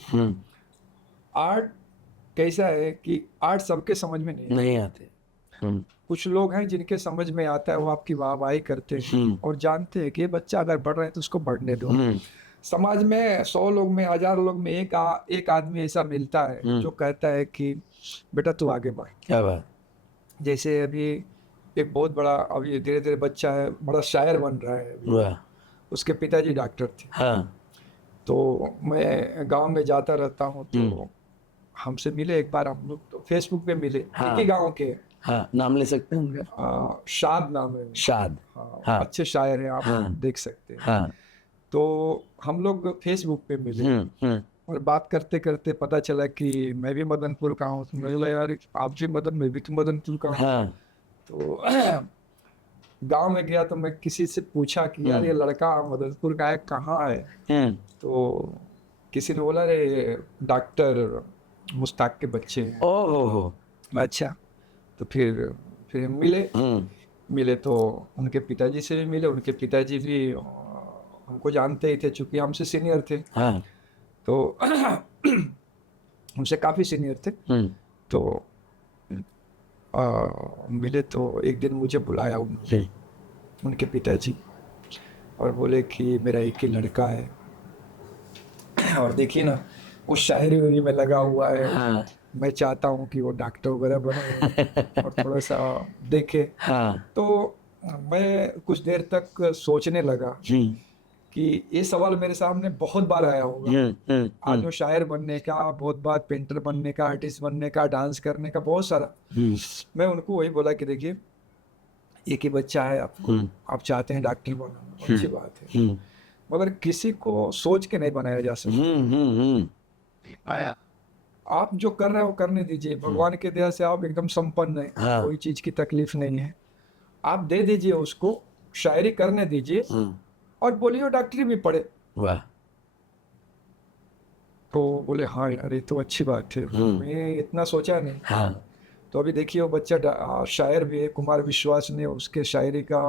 आर्ट कैसा है कि आर्ट सबके समझ में नहीं आते। कुछ लोग हैं जिनके समझ में आता है, वो आपकी वाहवाही करते हैं और जानते हैं कि ये बच्चा अगर बढ़ रहा है तो उसको बढ़ने दो। समाज में 100 लोग में 1000 लोग में एक आदमी ऐसा मिलता है जो कहता है कि बेटा तू आगे बढ़। क्या बात। जैसे अभी एक बहुत बड़ा, अभी धीरे धीरे बच्चा है, बड़ा शायर बन रहा है। उसके पिताजी डॉक्टर थे। तो मैं गांव में जाता रहता हूँ, तो हमसे मिले एक बार, हम लोग तो फेसबुक पे मिले, एक ही गाँव के। हाँ, नाम ले सकते हैं उनका? शाद नाम है। शाद। हाँ, हाँ। अच्छे शायर हैं, आप हाँ। देख सकते हैं। हाँ। तो हम लोग फेसबुक पे मिले और बात करते करते पता चला कि मैं भी मदनपुर का हूँ। तो मैंने बोला यार आप भी मैं भी तो मदनपुर का हूँ। हाँ। तो गांव में गया तो मैं किसी से पूछा कि यार ये लड़का मदनपुर का है, कहाँ है? तो किसी ने बोला रे डॉक्टर मुश्ताक के बच्चे हैं। ओहो। अच्छा। तो फिर मिले तो उनके पिताजी से भी मिले। उनके पिताजी भी हमको जानते ही थे, चूंकि हमसे सीनियर थे। हाँ। तो हमसे काफ़ी सीनियर थे। तो मिले तो एक दिन मुझे बुलाया उनके पिताजी और बोले कि मेरा एक ही लड़का है और देखिए ना उस शायरी वायरी में लगा हुआ है। हाँ। मैं चाहता हूँ कि वो डॉक्टर वगैरह बने और थोड़ा सा देखे। हाँ। तो मैं कुछ देर तक सोचने लगा कि ये सवाल मेरे सामने बहुत बार आया होगा। आज वो शायर बनने का, बहुत बार पेंटर बनने का, आर्टिस्ट बनने का, डांस करने का, बहुत सारा। मैं उनको वही बोला कि देखिए एक ही बच्चा है आपको, आप चाहते हैं डॉक्टर बनना, अच्छी बात है, मगर किसी को सोच के नहीं बनाया जा सकता। आया आप जो कर रहे हो करने दीजिए, भगवान के दया से आप एकदम संपन्न है। हाँ। कोई चीज की तकलीफ नहीं है, आप दे दीजिए उसको, शायरी करने दीजिए और बोलिए डॉक्टरी भी पढ़े। वाह। तो बोले हाँ यार ये तो अच्छी बात है, मैं इतना सोचा नहीं। हाँ। तो अभी देखिए वो बच्चा शायर भी है। कुमार विश्वास ने उसके शायरी का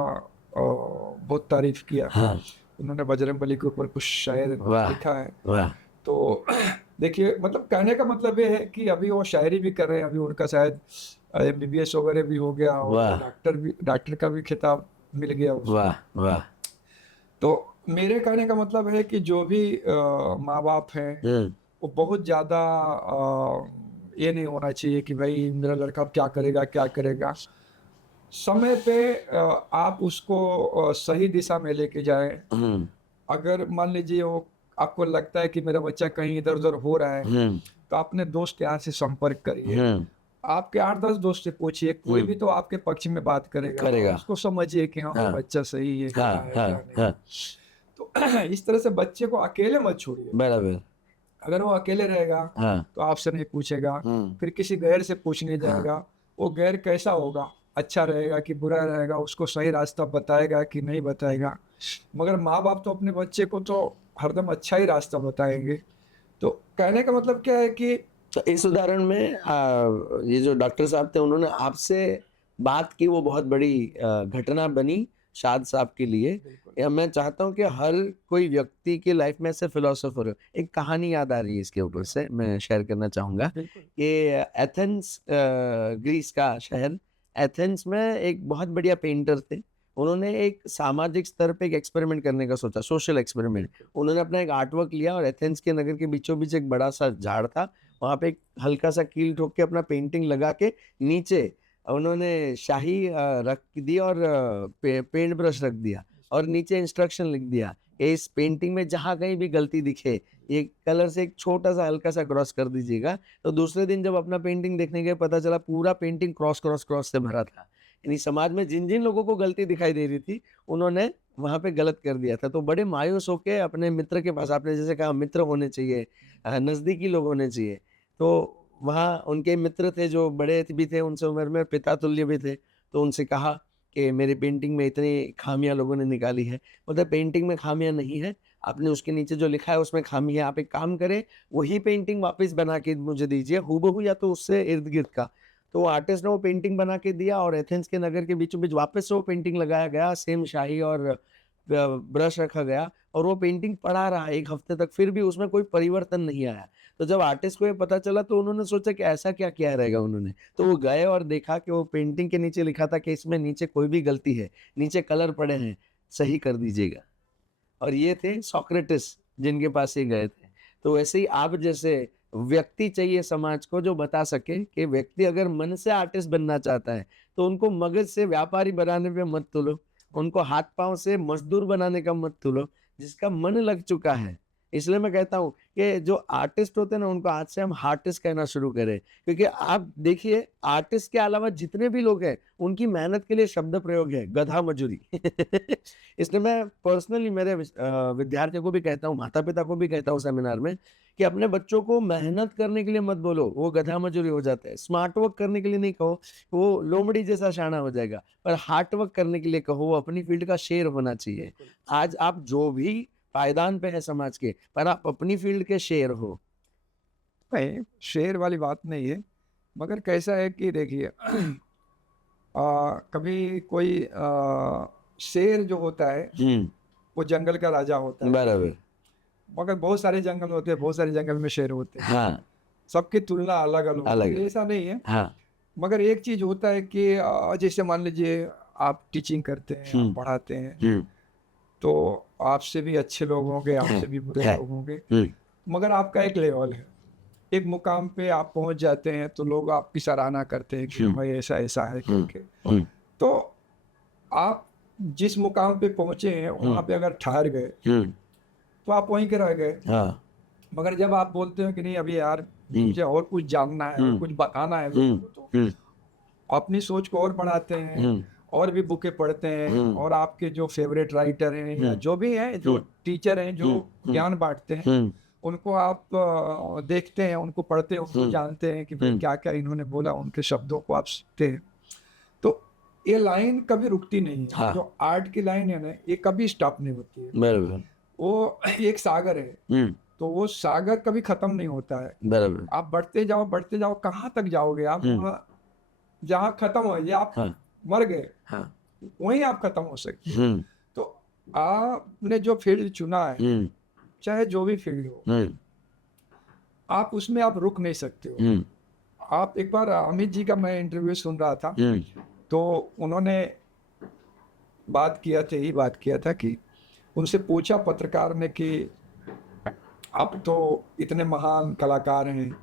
बहुत तारीफ किया। हाँ। उन्होंने बजरंगबली के ऊपर कुछ शायर वाह। लिखा है। वाह। तो देखिए मतलब कहने का मतलब ये है कि अभी वो शायरी भी कर रहे हैं। अभी उनका शायद MBBS वगैरह भी हो गया वाह। और डॉक्टर का भी खिताब मिल गया उसको। वाह। वाह। तो मेरे कहने का मतलब है कि जो भी माँ बाप हैं वो बहुत ज़्यादा ये नहीं होना चाहिए कि भाई मेरा लड़का क्या करेगा क्या करेगा। समय पे आप उसको सही दिशा में लेके जाएं। अगर मान लीजिए वो आपको लगता है कि मेरा बच्चा कहीं इधर उधर हो रहा है तो अपने दोस्त यहाँ से संपर्क करिए। आपके 8-10 दोस्त से पूछिए, कोई भी तो आपके पक्ष में बात करेगा। उसको समझिए कि हाँ बच्चा सही है, क्या है, क्या नहीं। तो इस तरह से बच्चे को अकेले मत छोड़िए। बराबर। अगर वो अकेले रहेगा तो आपसे नहीं पूछेगा, फिर किसी गैर से पूछने जाएगा। वो गैर कैसा होगा, अच्छा रहेगा कि बुरा रहेगा, उसको सही रास्ता बताएगा कि नहीं बताएगा। मगर माँ बाप तो अपने बच्चे को तो हरदम अच्छा ही रास्ता बताएंगे। तो कहने का मतलब क्या है कि तो इस उदाहरण में ये जो डॉक्टर साहब थे उन्होंने आपसे बात की, वो बहुत बड़ी घटना बनी शाद साहब के लिए। या मैं चाहता हूँ कि हर कोई व्यक्ति की लाइफ में ऐसे फिलोसोफर हो। एक कहानी याद आ रही है इसके ऊपर से, मैं शेयर करना चाहूँगा कि एथेंस, ग्रीस का शहर एथेंस में एक बहुत बढ़िया पेंटर थे। उन्होंने एक सामाजिक स्तर पे एक एक्सपेरिमेंट करने का सोचा, सोशल एक्सपेरिमेंट। उन्होंने अपना एक आर्टवर्क लिया और एथेंस के नगर के बीचों बीच एक बड़ा सा झाड़ था, वहाँ पे एक हल्का सा कील ठोक के अपना पेंटिंग लगा के नीचे उन्होंने शाही रख दी और पेंट ब्रश रख दिया और नीचे इंस्ट्रक्शन लिख दिया कि इस पेंटिंग में जहाँ कहीं भी गलती दिखे ये कलर से एक छोटा सा हल्का सा क्रॉस कर दीजिएगा। तो दूसरे दिन जब अपना पेंटिंग देखने गए पता चला पूरा पेंटिंग क्रॉस क्रॉस क्रॉस से भरा था। यानी समाज में जिन जिन लोगों को गलती दिखाई दे रही थी उन्होंने वहाँ पे गलत कर दिया था। तो बड़े मायूस होके अपने मित्र के पास, आपने जैसे कहा मित्र होने चाहिए, नज़दीकी लोग होने चाहिए, तो वहाँ उनके मित्र थे जो बड़े भी थे उनसे उम्र में, पिता तुल्य भी थे। तो उनसे कहा कि मेरी पेंटिंग में इतनी खामियां लोगों ने निकाली है। मतलब पेंटिंग में खामियां नहीं है, आपने उसके नीचे जो लिखा है उसमें खामी है। आप एक काम करें, वही पेंटिंग वापस बना के मुझे दीजिए हूबहू या तो उससे इर्द गिर्द का। तो आर्टिस्ट ने वो पेंटिंग बना के दिया और एथेंस के नगर के बीचों बीच वापस से वो पेंटिंग लगाया गया, सेम शाही और ब्रश रखा गया और वो पेंटिंग पड़ा रहा 1 हफ्ते तक, फिर भी उसमें कोई परिवर्तन नहीं आया। तो जब आर्टिस्ट को ये पता चला तो उन्होंने सोचा कि ऐसा क्या किया रहेगा उन्होंने। तो वो गए और देखा कि वो पेंटिंग के नीचे लिखा था कि इसमें नीचे कोई भी गलती है, नीचे कलर पड़े हैं, सही कर दीजिएगा। और ये थे सोक्रेटिस जिनके पास ये गए थे। तो वैसे ही आप जैसे व्यक्ति चाहिए समाज को जो बता सके कि व्यक्ति अगर मन से आर्टिस्ट बनना चाहता है तो उनको मगज से व्यापारी बनाने पे मत तुलो, उनको हाथ पांव से मजदूर बनाने का मत तुलो। जिसका मन लग चुका है इसलिए मैं कहता हूँ कि जो आर्टिस्ट होते हैं ना, उनको आज से हम हार्टिस्ट कहना शुरू करें, क्योंकि आप देखिए आर्टिस्ट के अलावा जितने भी लोग हैं उनकी मेहनत के लिए शब्द प्रयोग है गधा मजूरी। इसलिए मैं पर्सनली मेरे विद्यार्थियों को भी कहता हूँ, माता पिता को भी कहता हूँ सेमिनार में, कि अपने बच्चों को मेहनत करने के लिए मत बोलो, वो गधा मजूरी हो जाता है। स्मार्ट वर्क करने के लिए नहीं कहो, वो लोमड़ी जैसा शाना हो जाएगा, पर हार्ड वर्क करने के लिए कहो, वो अपनी फील्ड का शेर होना चाहिए। आज आप जो भी पायदान पे है समाज के, पर आप अपनी फील्ड के शेर हो। नहीं, शेर वाली बात नहीं है, मगर कैसा है कि देखिए कभी कोई शेर जो होता है वो जंगल का राजा होता है, बराबर। मगर बहुत सारे जंगल होते हैं, बहुत सारे जंगल में शेर होते हैं, हाँ सबकी तुलना अलग अलग अलग होती है, है। ऐसा नहीं है। हाँ मगर एक चीज होता है कि जैसे मान लीजिए आप टीचिंग करते हैं, आप पढ़ाते हैं, तो आपसे भी अच्छे लोग होंगे, आपसे भी बुरे है। लोग होंगे, मगर आपका एक लेवल है, एक मुकाम पे आप पहुंच जाते हैं तो लोग आपकी सराहना करते हैं कि भाई ऐसा ऐसा है करके। तो आप जिस मुकाम पे पहुंचे हैं वहां पे अगर ठहर गए तो आप वहीं के रह गए, हाँ मगर जब आप बोलते हो कि नहीं अभी यार मुझे और कुछ जानना है, और कुछ बताना है लोगों को, तो अपनी सोच को और बढ़ाते हैं, और भी बुकें पढ़ते हैं, और आपके जो फेवरेट राइटर हैं या जो भी हैं, जो टीचर हैं, जो ज्ञान बांटते हैं, उनको आप देखते हैं, उनको पढ़ते हैं, उनको जानते हैं कि भाई क्या क्या इन्होंने बोला, उनके शब्दों को आप सुनते हैं। तो ये लाइन कभी रुकती नहीं है। हाँ। जो आर्ट की लाइन है ना, ये कभी स्टॉप नहीं होती है। बराबर। वो एक सागर है, तो वो सागर कभी खत्म नहीं होता है। बराबर। आप बढ़ते जाओ, कहाँ तक जाओगे आप? जहाँ खत्म हो ये आप हाँ मर गए, हाँ वहीं आप खत्म हो सकते। तो आपने जो फील्ड चुना है, चाहे जो भी फील्ड हो, आप उसमें आप रुक नहीं सकते हो। आप एक बार अमित जी का मैं इंटरव्यू सुन रहा था, तो उन्होंने बात किया था कि उनसे पूछा पत्रकार ने कि आप तो इतने महान कलाकार हैं,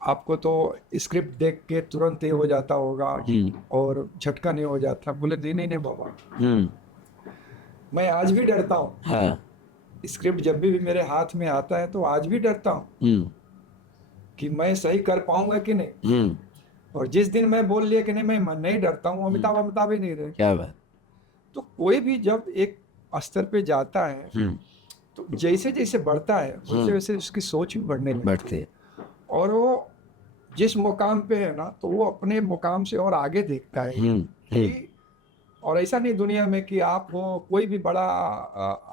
आपको तो स्क्रिप्ट देख के तुरंत ये हो जाता होगा और झटका नहीं हो जाता? बोले नहीं बाबा, मैं आज भी डरता हूँ। हाँ स्क्रिप्ट जब भी मेरे हाथ में आता है तो आज भी डरता हूँ कि मैं सही कर पाऊंगा कि नहीं। और जिस दिन मैं बोल लिया कि नहीं मैं नहीं डरता हूँ, अमिताभ ही नहीं रहे। क्या बात। तो कोई भी जब एक स्तर पे जाता है तो जैसे जैसे बढ़ता है वैसे वैसे उसकी सोच भी बढ़ने लगती है, और वो जिस मुकाम पे है ना, तो वो अपने मुकाम से और आगे देखता है कि, और ऐसा नहीं दुनिया में कि आप हो कोई भी बड़ा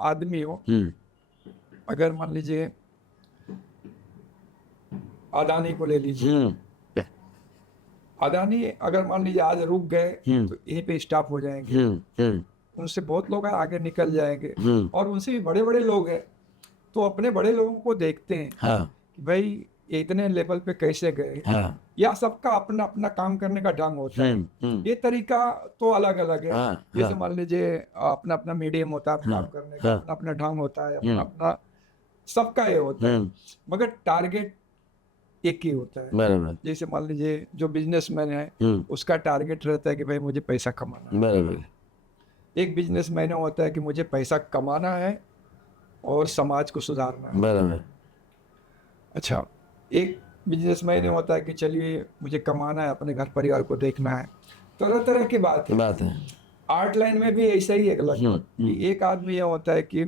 आदमी हो, अगर मान लीजिए अदानी को ले लीजिए, अदानी अगर मान लीजिए आज रुक गए तो यहीं पे स्टॉप हो जाएंगे, उनसे बहुत लोग आगे निकल जाएंगे, और उनसे भी बड़े बड़े लोग हैं, तो अपने बड़े लोगों को देखते हैं कि भाई ये इतने लेवल पे कैसे गए। या सबका अपना अपना काम करने का ढंग होता है, ये तरीका तो अलग अलग है। जैसे मान लीजिए अपना अपना मीडियम होता है काम करने का, अपना अपना ढंग होता है, अपना अपना सबका ये होता है, मगर टारगेट एक ही होता है। बराबर। जैसे मान लीजिए जो बिजनेसमैन है उसका टारगेट रहता है कि भाई मुझे पैसा कमाना। बराबर। एक बिजनेसमैन होता है कि मुझे पैसा कमाना है और समाज को सुधारना है। बराबर। अच्छा, एक बिजनेसमैन होता है कि चलिए मुझे कमाना है, अपने घर परिवार को देखना है। तरह तरह की बात है। आर्ट लाइन में भी ऐसा ही एक आदमी ये होता है कि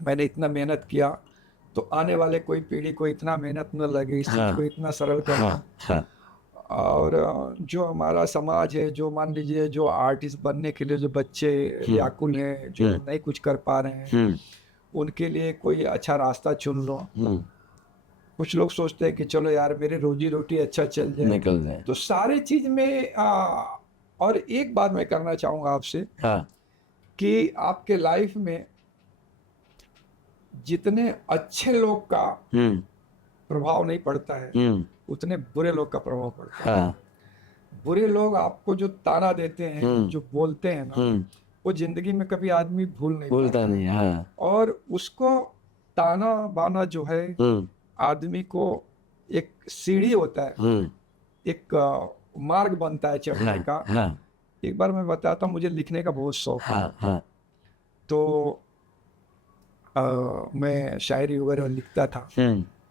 मैंने इतना मेहनत किया तो आने वाले कोई पीढ़ी को इतना मेहनत न लगे, इस चीज को इतना सरल करना। और जो हमारा समाज है, जो मान लीजिए जो आर्टिस्ट बनने के लिए जो बच्चे व्याकुल हैं, जो नहीं कुछ कर पा रहे हैं, उनके लिए कोई अच्छा रास्ता चुन लो। कुछ लोग सोचते हैं कि चलो यार मेरी रोजी रोटी अच्छा चल जाए, निकल जाए। तो सारे चीज में और एक बात मैं करना चाहूंगा आपसे कि आपके लाइफ में जितने अच्छे लोग का प्रभाव नहीं पड़ता है, उतने बुरे लोग का प्रभाव पड़ता है। बुरे लोग आपको जो ताना देते हैं, जो बोलते हैं ना, वो जिंदगी में कभी आदमी भूलता नहीं। और उसको ताना बाना जो है आदमी को एक सीढ़ी होता है, एक मार्ग बनता है चढ़ने का। एक बार मैं बताता हूँ, मुझे लिखने का बहुत शौक है। तो मैं शायरी वगैरह लिखता था,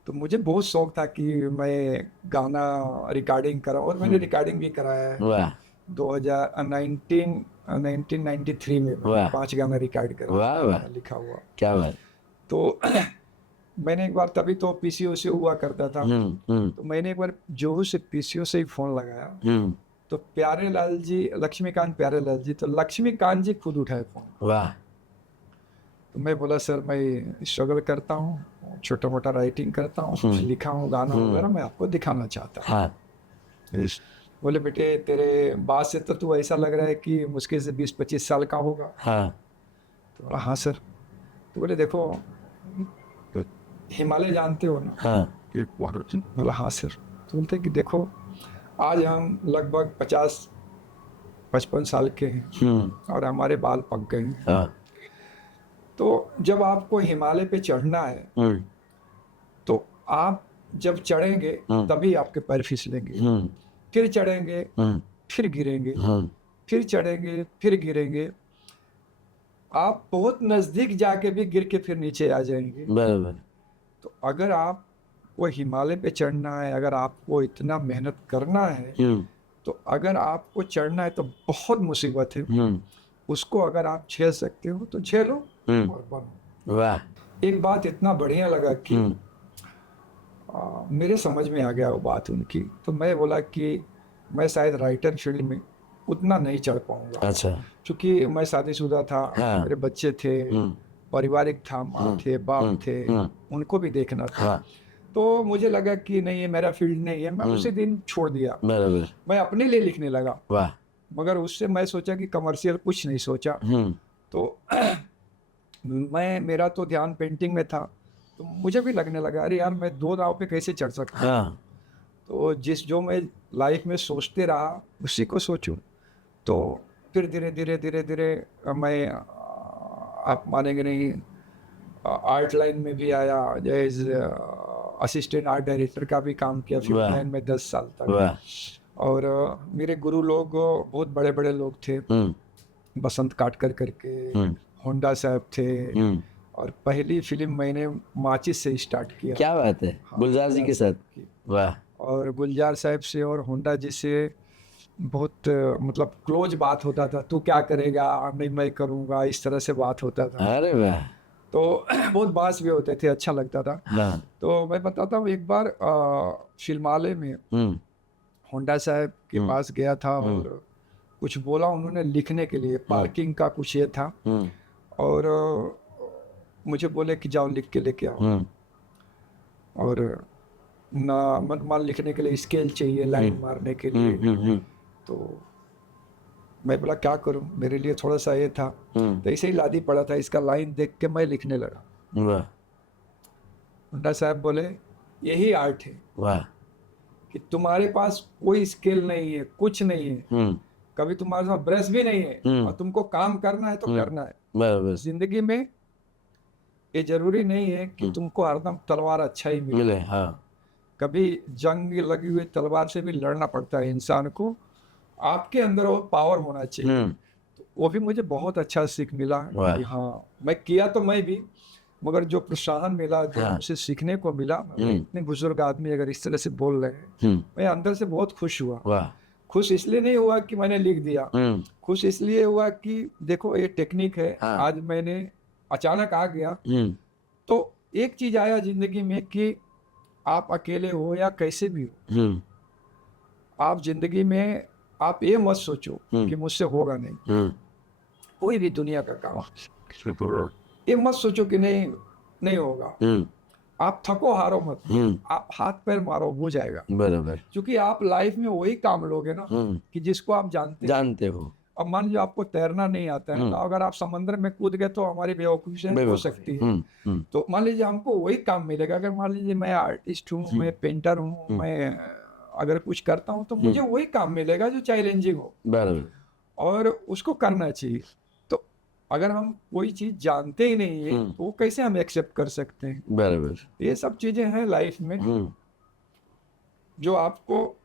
तो मुझे बहुत शौक था कि मैं गाना रिकॉर्डिंग करा, और मैंने रिकॉर्डिंग भी कराया है। वाह 1993 में वाह। 5 गाना रिकॉर्ड वाह, वाह। करा लिखा हुआ। क्या बात। तो मैंने एक बार, तभी तो पीसीओ से हुआ करता था, तो मैंने एक बार जोहू से पीसीओ से ही फोन लगाया, तो प्यारेलाल जी, लक्ष्मीकांत प्यारेलाल जी, तो लक्ष्मीकांत जी खुद उठाए फोन। वाह तो मैं बोला सर मैं स्ट्रगल करता हूँ, छोटा मोटा राइटिंग करता हूँ, कुछ लिखा हूँ गाना वगैरह, मैं आपको दिखाना चाहता हूँ। हाँ बोले बेटे तेरे बात से तो तू ऐसा लग रहा है कि मुश्किल से 20-25 साल का होगा। हाँ तो बोला हाँ सर। तो बोले देखो तो हिमालय जानते हो ना? हाँ बोला हाँ सर। तो बोलते कि देखो आज हम लगभग 50-55 साल के हैं और हमारे बाल पक गए हैं, हाँ तो जब आपको हिमालय पे चढ़ना है तो आप जब चढ़ेंगे तभी आपके पैर फिसलेंगे, फिर चढ़ेंगे फिर गिरेंगे, फिर चढ़ेंगे फिर गिरेंगे, आप बहुत नजदीक जाके भी गिर के फिर नीचे आ जाएंगे। बराबर। तो अगर आप वो हिमालय पे चढ़ना है, अगर आपको इतना मेहनत करना है, तो अगर आपको चढ़ना है तो बहुत मुसीबत है, उसको अगर आप झेल सकते हो तो झेलो और बनो। वाह। एक बात इतना बढ़िया लगा कि मेरे समझ में आ गया वो बात उनकी, तो मैं बोला कि मैं शायद राइटर फील्ड में उतना नहीं चढ़ पाऊंगा, अच्छा। क्योंकि मैं शादीशुदा था, हाँ। मेरे बच्चे थे, पारिवारिक था, माँ थे, बाप थे, उनको भी देखना था। हाँ तो मुझे लगा कि नहीं ये मेरा फील्ड नहीं है, मैं उसी दिन छोड़ दिया, बराबर। मैं अपने लिए लिखने लगा। वाह। मगर उससे मैं सोचा कि कमर्शियल कुछ नहीं सोचा, तो मेरा तो ध्यान पेंटिंग में था, तो मुझे भी लगने लगा अरे यार मैं 2 नाव पे कैसे चढ़ सकता हूँ। हाँ तो जो मैं लाइफ में सोचते रहा उसी को सोचूं, तो फिर धीरे धीरे धीरे धीरे मैं आप मानेंगे नहीं, आर्ट लाइन में भी आया, एज असिस्टेंट आर्ट डायरेक्टर का भी काम किया फिल्म वाह। लाइन में 10 साल तक। वाह। और मेरे गुरु लोग बहुत बड़े बड़े लोग थे, बसंत काटकर करके, होंडा साहब थे, और पहली फिल्म मैंने माचिस से स्टार्ट किया। क्या बात है। गुलजार जी के साथ। वाह। और गुलजार साहब से और होंडा जी से बहुत मतलब क्लोज बात होता था, तू क्या करेगा, नहीं मैं करूँगा, इस तरह से बात होता था। अरे वाह। तो बहुत बास भी होते थे, अच्छा लगता था। हाँ तो मैं बताता हूँ, एक बार फिल्मालय में होंडा साहब के पास गया था और कुछ बोला उन्होंने लिखने के लिए, पार्किंग का कुछ ये था, और मुझे बोले कि जाओ लिख के लेके आओ, और ना मान लिखने के लिए स्केल चाहिए लाइन मारने के लिए। तो मैं बोला क्या करूं, मेरे लिए थोड़ा सा ये था, तो ऐसे ही लादी पड़ा था, इसका लाइन देख के मैं लिखने लगा। वाह। होंडा साहब बोले यही आर्ट है, वाह। कि तुम्हारे पास कोई स्केल नहीं है, कुछ नहीं है, कभी तुम्हारे पास ब्रश भी नहीं है, और तुमको काम करना है तो करना है। बराबर। जिंदगी में ये जरूरी नहीं है कि तुमको हरदम तलवार अच्छा ही मिले। हाँ। कभी जंग लगी हुई तलवार से भी लड़ना पड़ता है इंसान को, आपके अंदर वो पावर होना चाहिए। तो वो भी मुझे बहुत अच्छा सीख मिला कि हाँ मैं किया तो मैं भी, मगर जो प्रोत्साहन मिला, जो मुझे सीखने को मिला, इतने बुजुर्ग आदमी अगर इस तरह से बोल रहे हैं, मैं अंदर से बहुत खुश हुआ। वाह। खुश इसलिए नहीं हुआ कि मैंने लिख दिया, खुश इसलिए हुआ कि देखो ये टेक्निक है, आज मैंने अचानक आ गया, तो एक चीज आया जिंदगी में कि आप अकेले हो या कैसे भी हो, आप जिंदगी में आप ये मत सोचो कि मुझसे होगा नहीं, कोई भी दुनिया का काम, ये मत सोचो कि नहीं होगा, आप थको हारो मत, आप हाथ पैर मारो, हो जाएगा। बराबर। क्योंकि आप लाइफ में वही काम लोगे ना कि जिसको आप जानते हो। अब मान लीजिए आपको तैरना नहीं आता है, तो अगर आप समंदर में कूद गए तो हमारी बेवकूफी हो सकती है। तो मान लीजिए हमको वही काम मिलेगा। अगर मान लीजिए मैं आर्टिस्ट हूँ, मैं पेंटर हूँ, मैं अगर कुछ करता हूँ तो मुझे वही काम मिलेगा जो चैलेंजिंग हो, बराबर, और उसको करना चाहिए। तो अगर हम कोई चीज जानते ही नहीं है तो वो कैसे हम एक्सेप्ट कर सकते हैं? बराबर। ये सब चीजें हैं लाइफ में जो आपको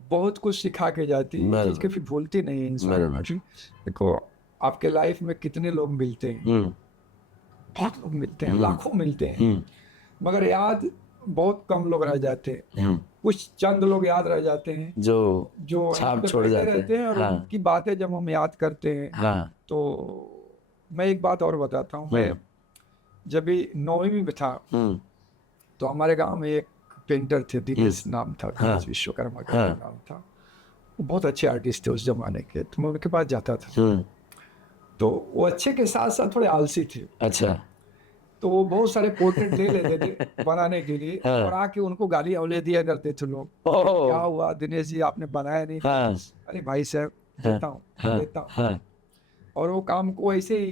बहुत कुछ सिखा के जाती है, चीज के फिर भूलती नहीं है इंसान। देखो आपके लाइफ में कितने लोग मिलते हैं, बहुत लोग मिलते हैं, लाखों मिलते हैं, मगर याद बहुत कम लोग रह जाते हैं। कुछ चंद लोग याद रह जाते हैं जो जो छाप पे छोड़ बैठे जाते रहते हैं, हैं। और हाँ उनकी बातें जब हम याद करते हैं हाँ तो मैं एक बात और बताता हूँ। मैं जब भी 9वीं में था तो हमारे गांव में एक पेंटर थे, दिनेश नाम था, दिनेश विश्वकर्मा का नाम था। वो बहुत अच्छे आर्टिस्ट थे उस जमाने के, तो मैं उनके पास जाता था। तो वो अच्छे के साथ साथ थोड़े आलसी थे, अच्छा तो वो बहुत सारे पोर्ट्रेट ले लेते थे बनाने के लिए, और आके उनको गाली अवले दिया करते थे लोग। क्या हुआ दिनेश जी, आपने बनाया नहीं? अरे भाई साहब, देता हूँ देता हूँ। और वो काम को ऐसे ही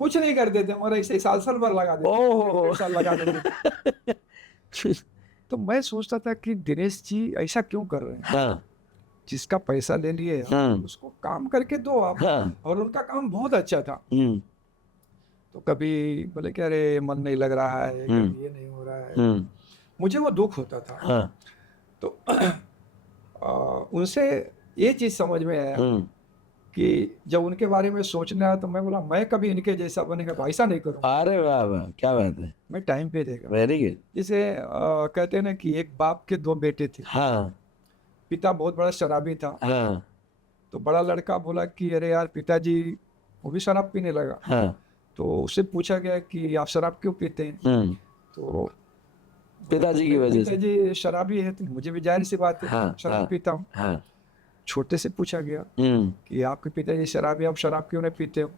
कुछ नहीं कर देते, मगर ऐसे साल साल भर लगा देते, साल लगा देते। तो मैं सोचता था कि दिनेश जी ऐसा क्यों कर रहे हैं? जिसका पैसा ले लिए उसको काम करके दो आप। और उनका काम बहुत अच्छा था। तो कभी बोले कि अरे मन नहीं लग रहा है, कभी ये नहीं हो रहा है, मुझे वो दुख होता था। तो उनसे ये चीज समझ में आया कि जब उनके बारे में सोचना है तो मैं बोला मैं कभी इनके जैसा बनेगा तो ऐसा नहीं करूँगा। अरे वाह वाह, क्या बात है, मैं टाइम पे देगा। Very good. जिसे कहते हैं ना कि एक बाप के 2 बेटे थे। हाँ पिता बहुत बड़ा शराबी था। हाँ तो बड़ा लड़का बोला कि अरे यार पिताजी, वो भी शराब पीने लगा। हाँ तो उससे पूछा गया कि आप शराब क्यों पीते हैं? तो पिताजी की वजह से। पिताजी शराबी है, तो मुझे भी जाहिर सी बात है शराब पीता हूँ। हाँ छोटे से पूछा गया कि आपके पिताजी शराबी, आप शराब क्यों नहीं पीते हो?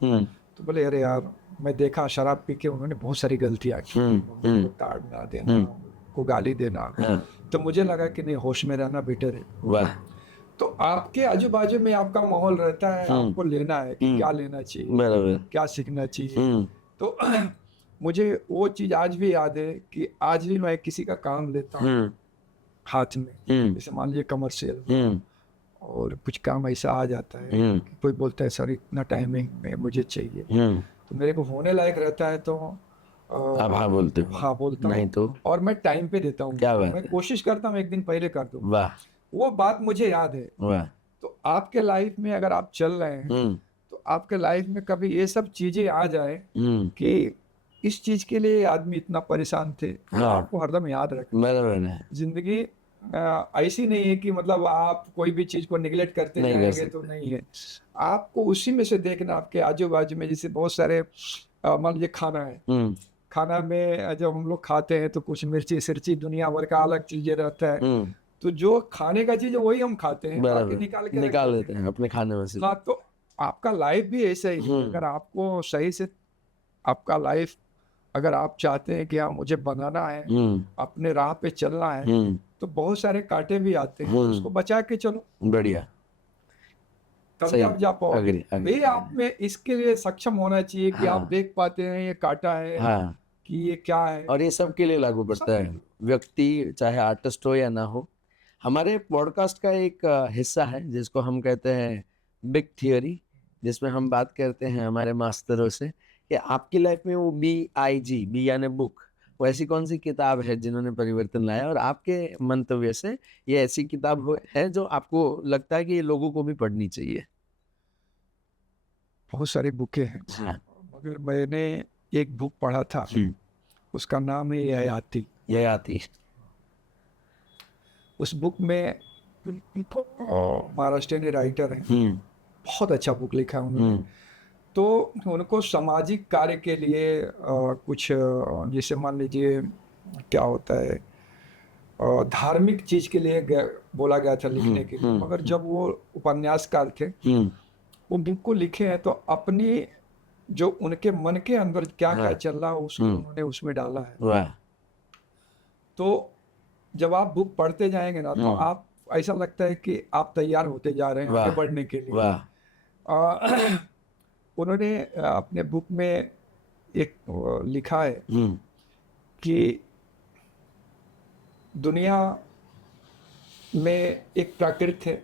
तो बोले अरे यार, मैं देखा शराब पी के उन्होंने बहुत सारी गलतियां की, को ताड़ना देना, को गाली देना। तो मुझे लगा कि नहीं, होश में रहना बेटर है। वाह। तो आपके आजू बाजू में आपका माहौल रहता है, आपको लेना है कि क्या लेना चाहिए, बराबर। क्या सीखना चाहिए। तो मुझे वो चीज आज भी याद है कि आज भी मैं किसी का काम लेता हूँ हाथ में, जैसे मान लीजिए कमर्शियल, और कुछ काम ऐसा आ जाता है कि कोई बोलता है सर इतना टाइमिंग में मुझे चाहिए, तो मेरे को होने लायक रहता है तो आप हाँ बोलते हो? हाँ बोलता नहीं हूँ, तो? और मैं टाइम पे देता हूँ। क्या बात मैं है। कोशिश करता हूँ एक दिन पहले कर दूँ। वाह वो बात मुझे याद है। वाह। तो आपके लाइफ में अगर आप चल रहे हैं तो आपके लाइफ में कभी ये सब चीजें आ जाए कि इस चीज के लिए आदमी इतना परेशान थे, तो आपको हरदम याद रखें। बराबर है। जिंदगी ऐसी नहीं है कि मतलब आप कोई भी चीज को निगलेक्ट करते जाएंगे तो नहीं है। आपको उसी में से देखना, आपके आजू बाजू में जैसे बहुत सारे मान लीजिए खाना है, खाना में जब हम लोग खाते हैं तो कुछ मिर्ची सिर्ची दुनिया भर का अलग चीजें रहता है। तो जो खाने का चीज है वही हम खाते हैं, बाकी निकाल देते हैं अपने खाने में से। हाँ, तो आपका लाइफ भी ऐसा ही है। अगर आपको सही से आपका लाइफ, अगर आप चाहते हैं कि हाँ मुझे बनाना है, अपने राह पे चलना है, तो बहुत सारे कांटे भी आते हैं, उसको बचा के चलो। बढ़िया, तभी आप जा पाओगे। ये आप में इसके लिए सक्षम होना चाहिए कि आप देख पाते हैं ये कांटा है, कि ये क्या है। और ये सबके लिए लागू पड़ता है, व्यक्ति चाहे आर्टिस्ट हो या ना हो। हमारे पॉडकास्ट का एक हिस्सा है जिसको हम कहते हैं बिग थियोरी, जिसमें हम बात करते हैं हमारे मास्टरों से कि आपकी लाइफ में वो BIG, बी यानी बुक, वो ऐसी कौन सी किताब है जिन्होंने परिवर्तन लाया, और आपके मंतव्य से ये ऐसी किताब है जो आपको लगता है कि ये लोगों को भी पढ़नी चाहिए। बहुत सारी बुकें हैं, मगर मैंने एक बुक पढ़ा था, उसका नाम है ययाति। उस बुक में महाराष्ट्र राइटर हैं, बहुत अच्छा बुक लिखा है उन्होंने। तो उनको सामाजिक कार्य के लिए कुछ जैसे मान लीजिए क्या होता है, धार्मिक चीज के लिए बोला गया था लिखने के लिए, मगर जब वो उपन्यासकार थे वो बुक को लिखे हैं तो अपनी जो उनके मन के अंदर क्या क्या चल रहा है उसको उन्होंने उसमें डाला है। तो जब आप बुक पढ़ते जाएंगे ना तो आप ऐसा लगता है कि आप तैयार होते जा रहे हैं आगे बढ़ने के लिए। उन्होंने अपने बुक में एक लिखा है कि दुनिया में एक प्रकृति है,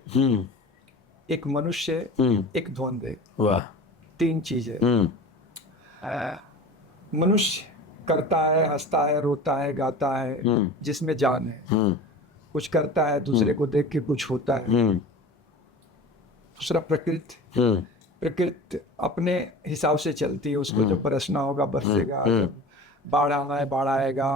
एक मनुष्य, एक द्वंद्व है, 3 चीजें। मनुष्य करता है, हंसता है, रोता है, गाता है, जिसमें जान है। कुछ करता है, दूसरे को देख के कुछ होता है। दूसरा प्रकृति। प्रकृति अपने हिसाब से चलती है, उसको जब बरसना होगा बरसेगा, जब बाढ़ आना है बाढ़ आएगा,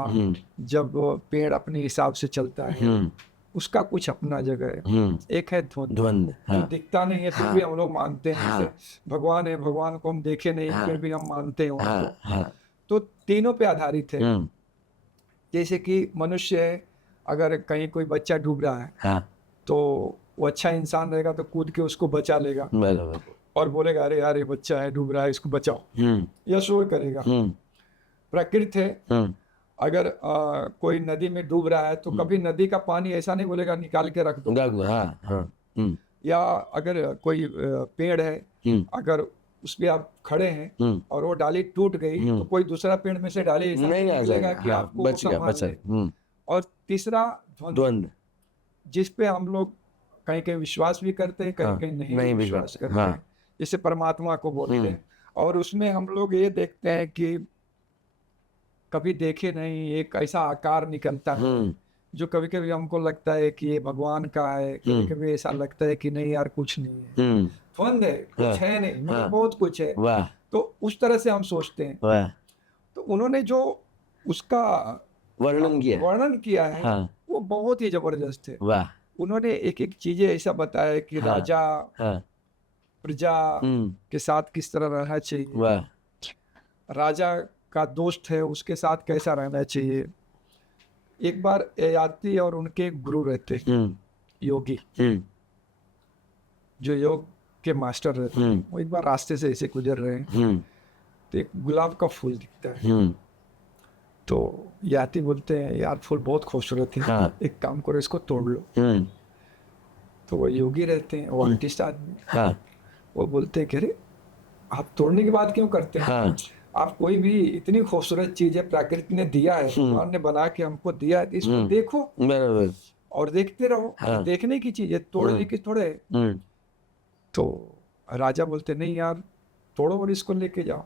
जब पेड़ अपने हिसाब से चलता है, उसका कुछ अपना जगह है। एक है द्वंद, हाँ, दिखता नहीं है फिर भी हम लोग मानते हैं, जैसे भगवान है, भगवान को हम देखे नहीं फिर भी हम मानते हैं उनको। तो तीनों पे आधारित है। जैसे कि मनुष्य है, अगर कहीं कोई बच्चा डूब रहा है तो वो अच्छा इंसान रहेगा तो कूद के उसको बचा लेगा और बोलेगा अरे यार ये बच्चा है डूब रहा है इसको बचाओ, या शोर करेगा। प्रकृति है, अगर कोई नदी में डूब रहा है तो कभी नदी का पानी ऐसा नहीं बोलेगा निकाल के रख दो। या अगर कोई पेड़ है, अगर उस पे आप खड़े हैं और वो डाली टूट गई तो कोई दूसरा पेड़ में से डाली ऐसा नहीं निकलेगा कि आपको बच गया। और तीसरा द्वंद, जिस पे हम लोग कहीं कहीं विश्वास भी करते हैं, कहीं कहीं नहीं विश्वास करते हैं, जैसे परमात्मा को बोलते हैं। और उसमें हम लोग ये देखते हैं कि कभी देखे नहीं एक ऐसा आकार निकलता है जो कभी कभी हमको लगता है कि ये भगवान का है, कभी कभी ऐसा लगता है कि नहीं यार कुछ नहीं है, द्वंद है, कुछ है नहीं, मतलब बहुत कुछ है। तो उस तरह से हम सोचते हैं। तो उन्होंने जो उसका वर्णन किया है वो बहुत ही जबरदस्त है। उन्होंने एक एक चीजें ऐसा बताया कि राजा प्रजा के साथ किस तरह रहना चाहिए, राजा का दोस्त है उसके साथ कैसा रहना चाहिए। एक बार ययाति और उनके गुरु रहते योगी, जो योग के मास्टर रहते हैं, वो एक बार रास्ते से ऐसे गुजर रहे हैं तो एक गुलाब का फूल दिखता है। तो याति बोलते हैं यार फूल बहुत खूबसूरत है, एक काम करो इसको तोड़ लो। तो वो योगी रहते हैं, वो आर्टिस्ट आदमी, वो बोलते हैं कि अरे आप तोड़ने की बात क्यों करते हैं, आप कोई भी इतनी खूबसूरत चीज है प्रकृति ने दिया है, भगवान ने बना के हमको दिया है, इसको देखो और देखते रहो, देखने की चीज है, तोड़ने की थोड़े। तो राजा बोलते नहीं यार तोड़ो और इसको लेके जाओ।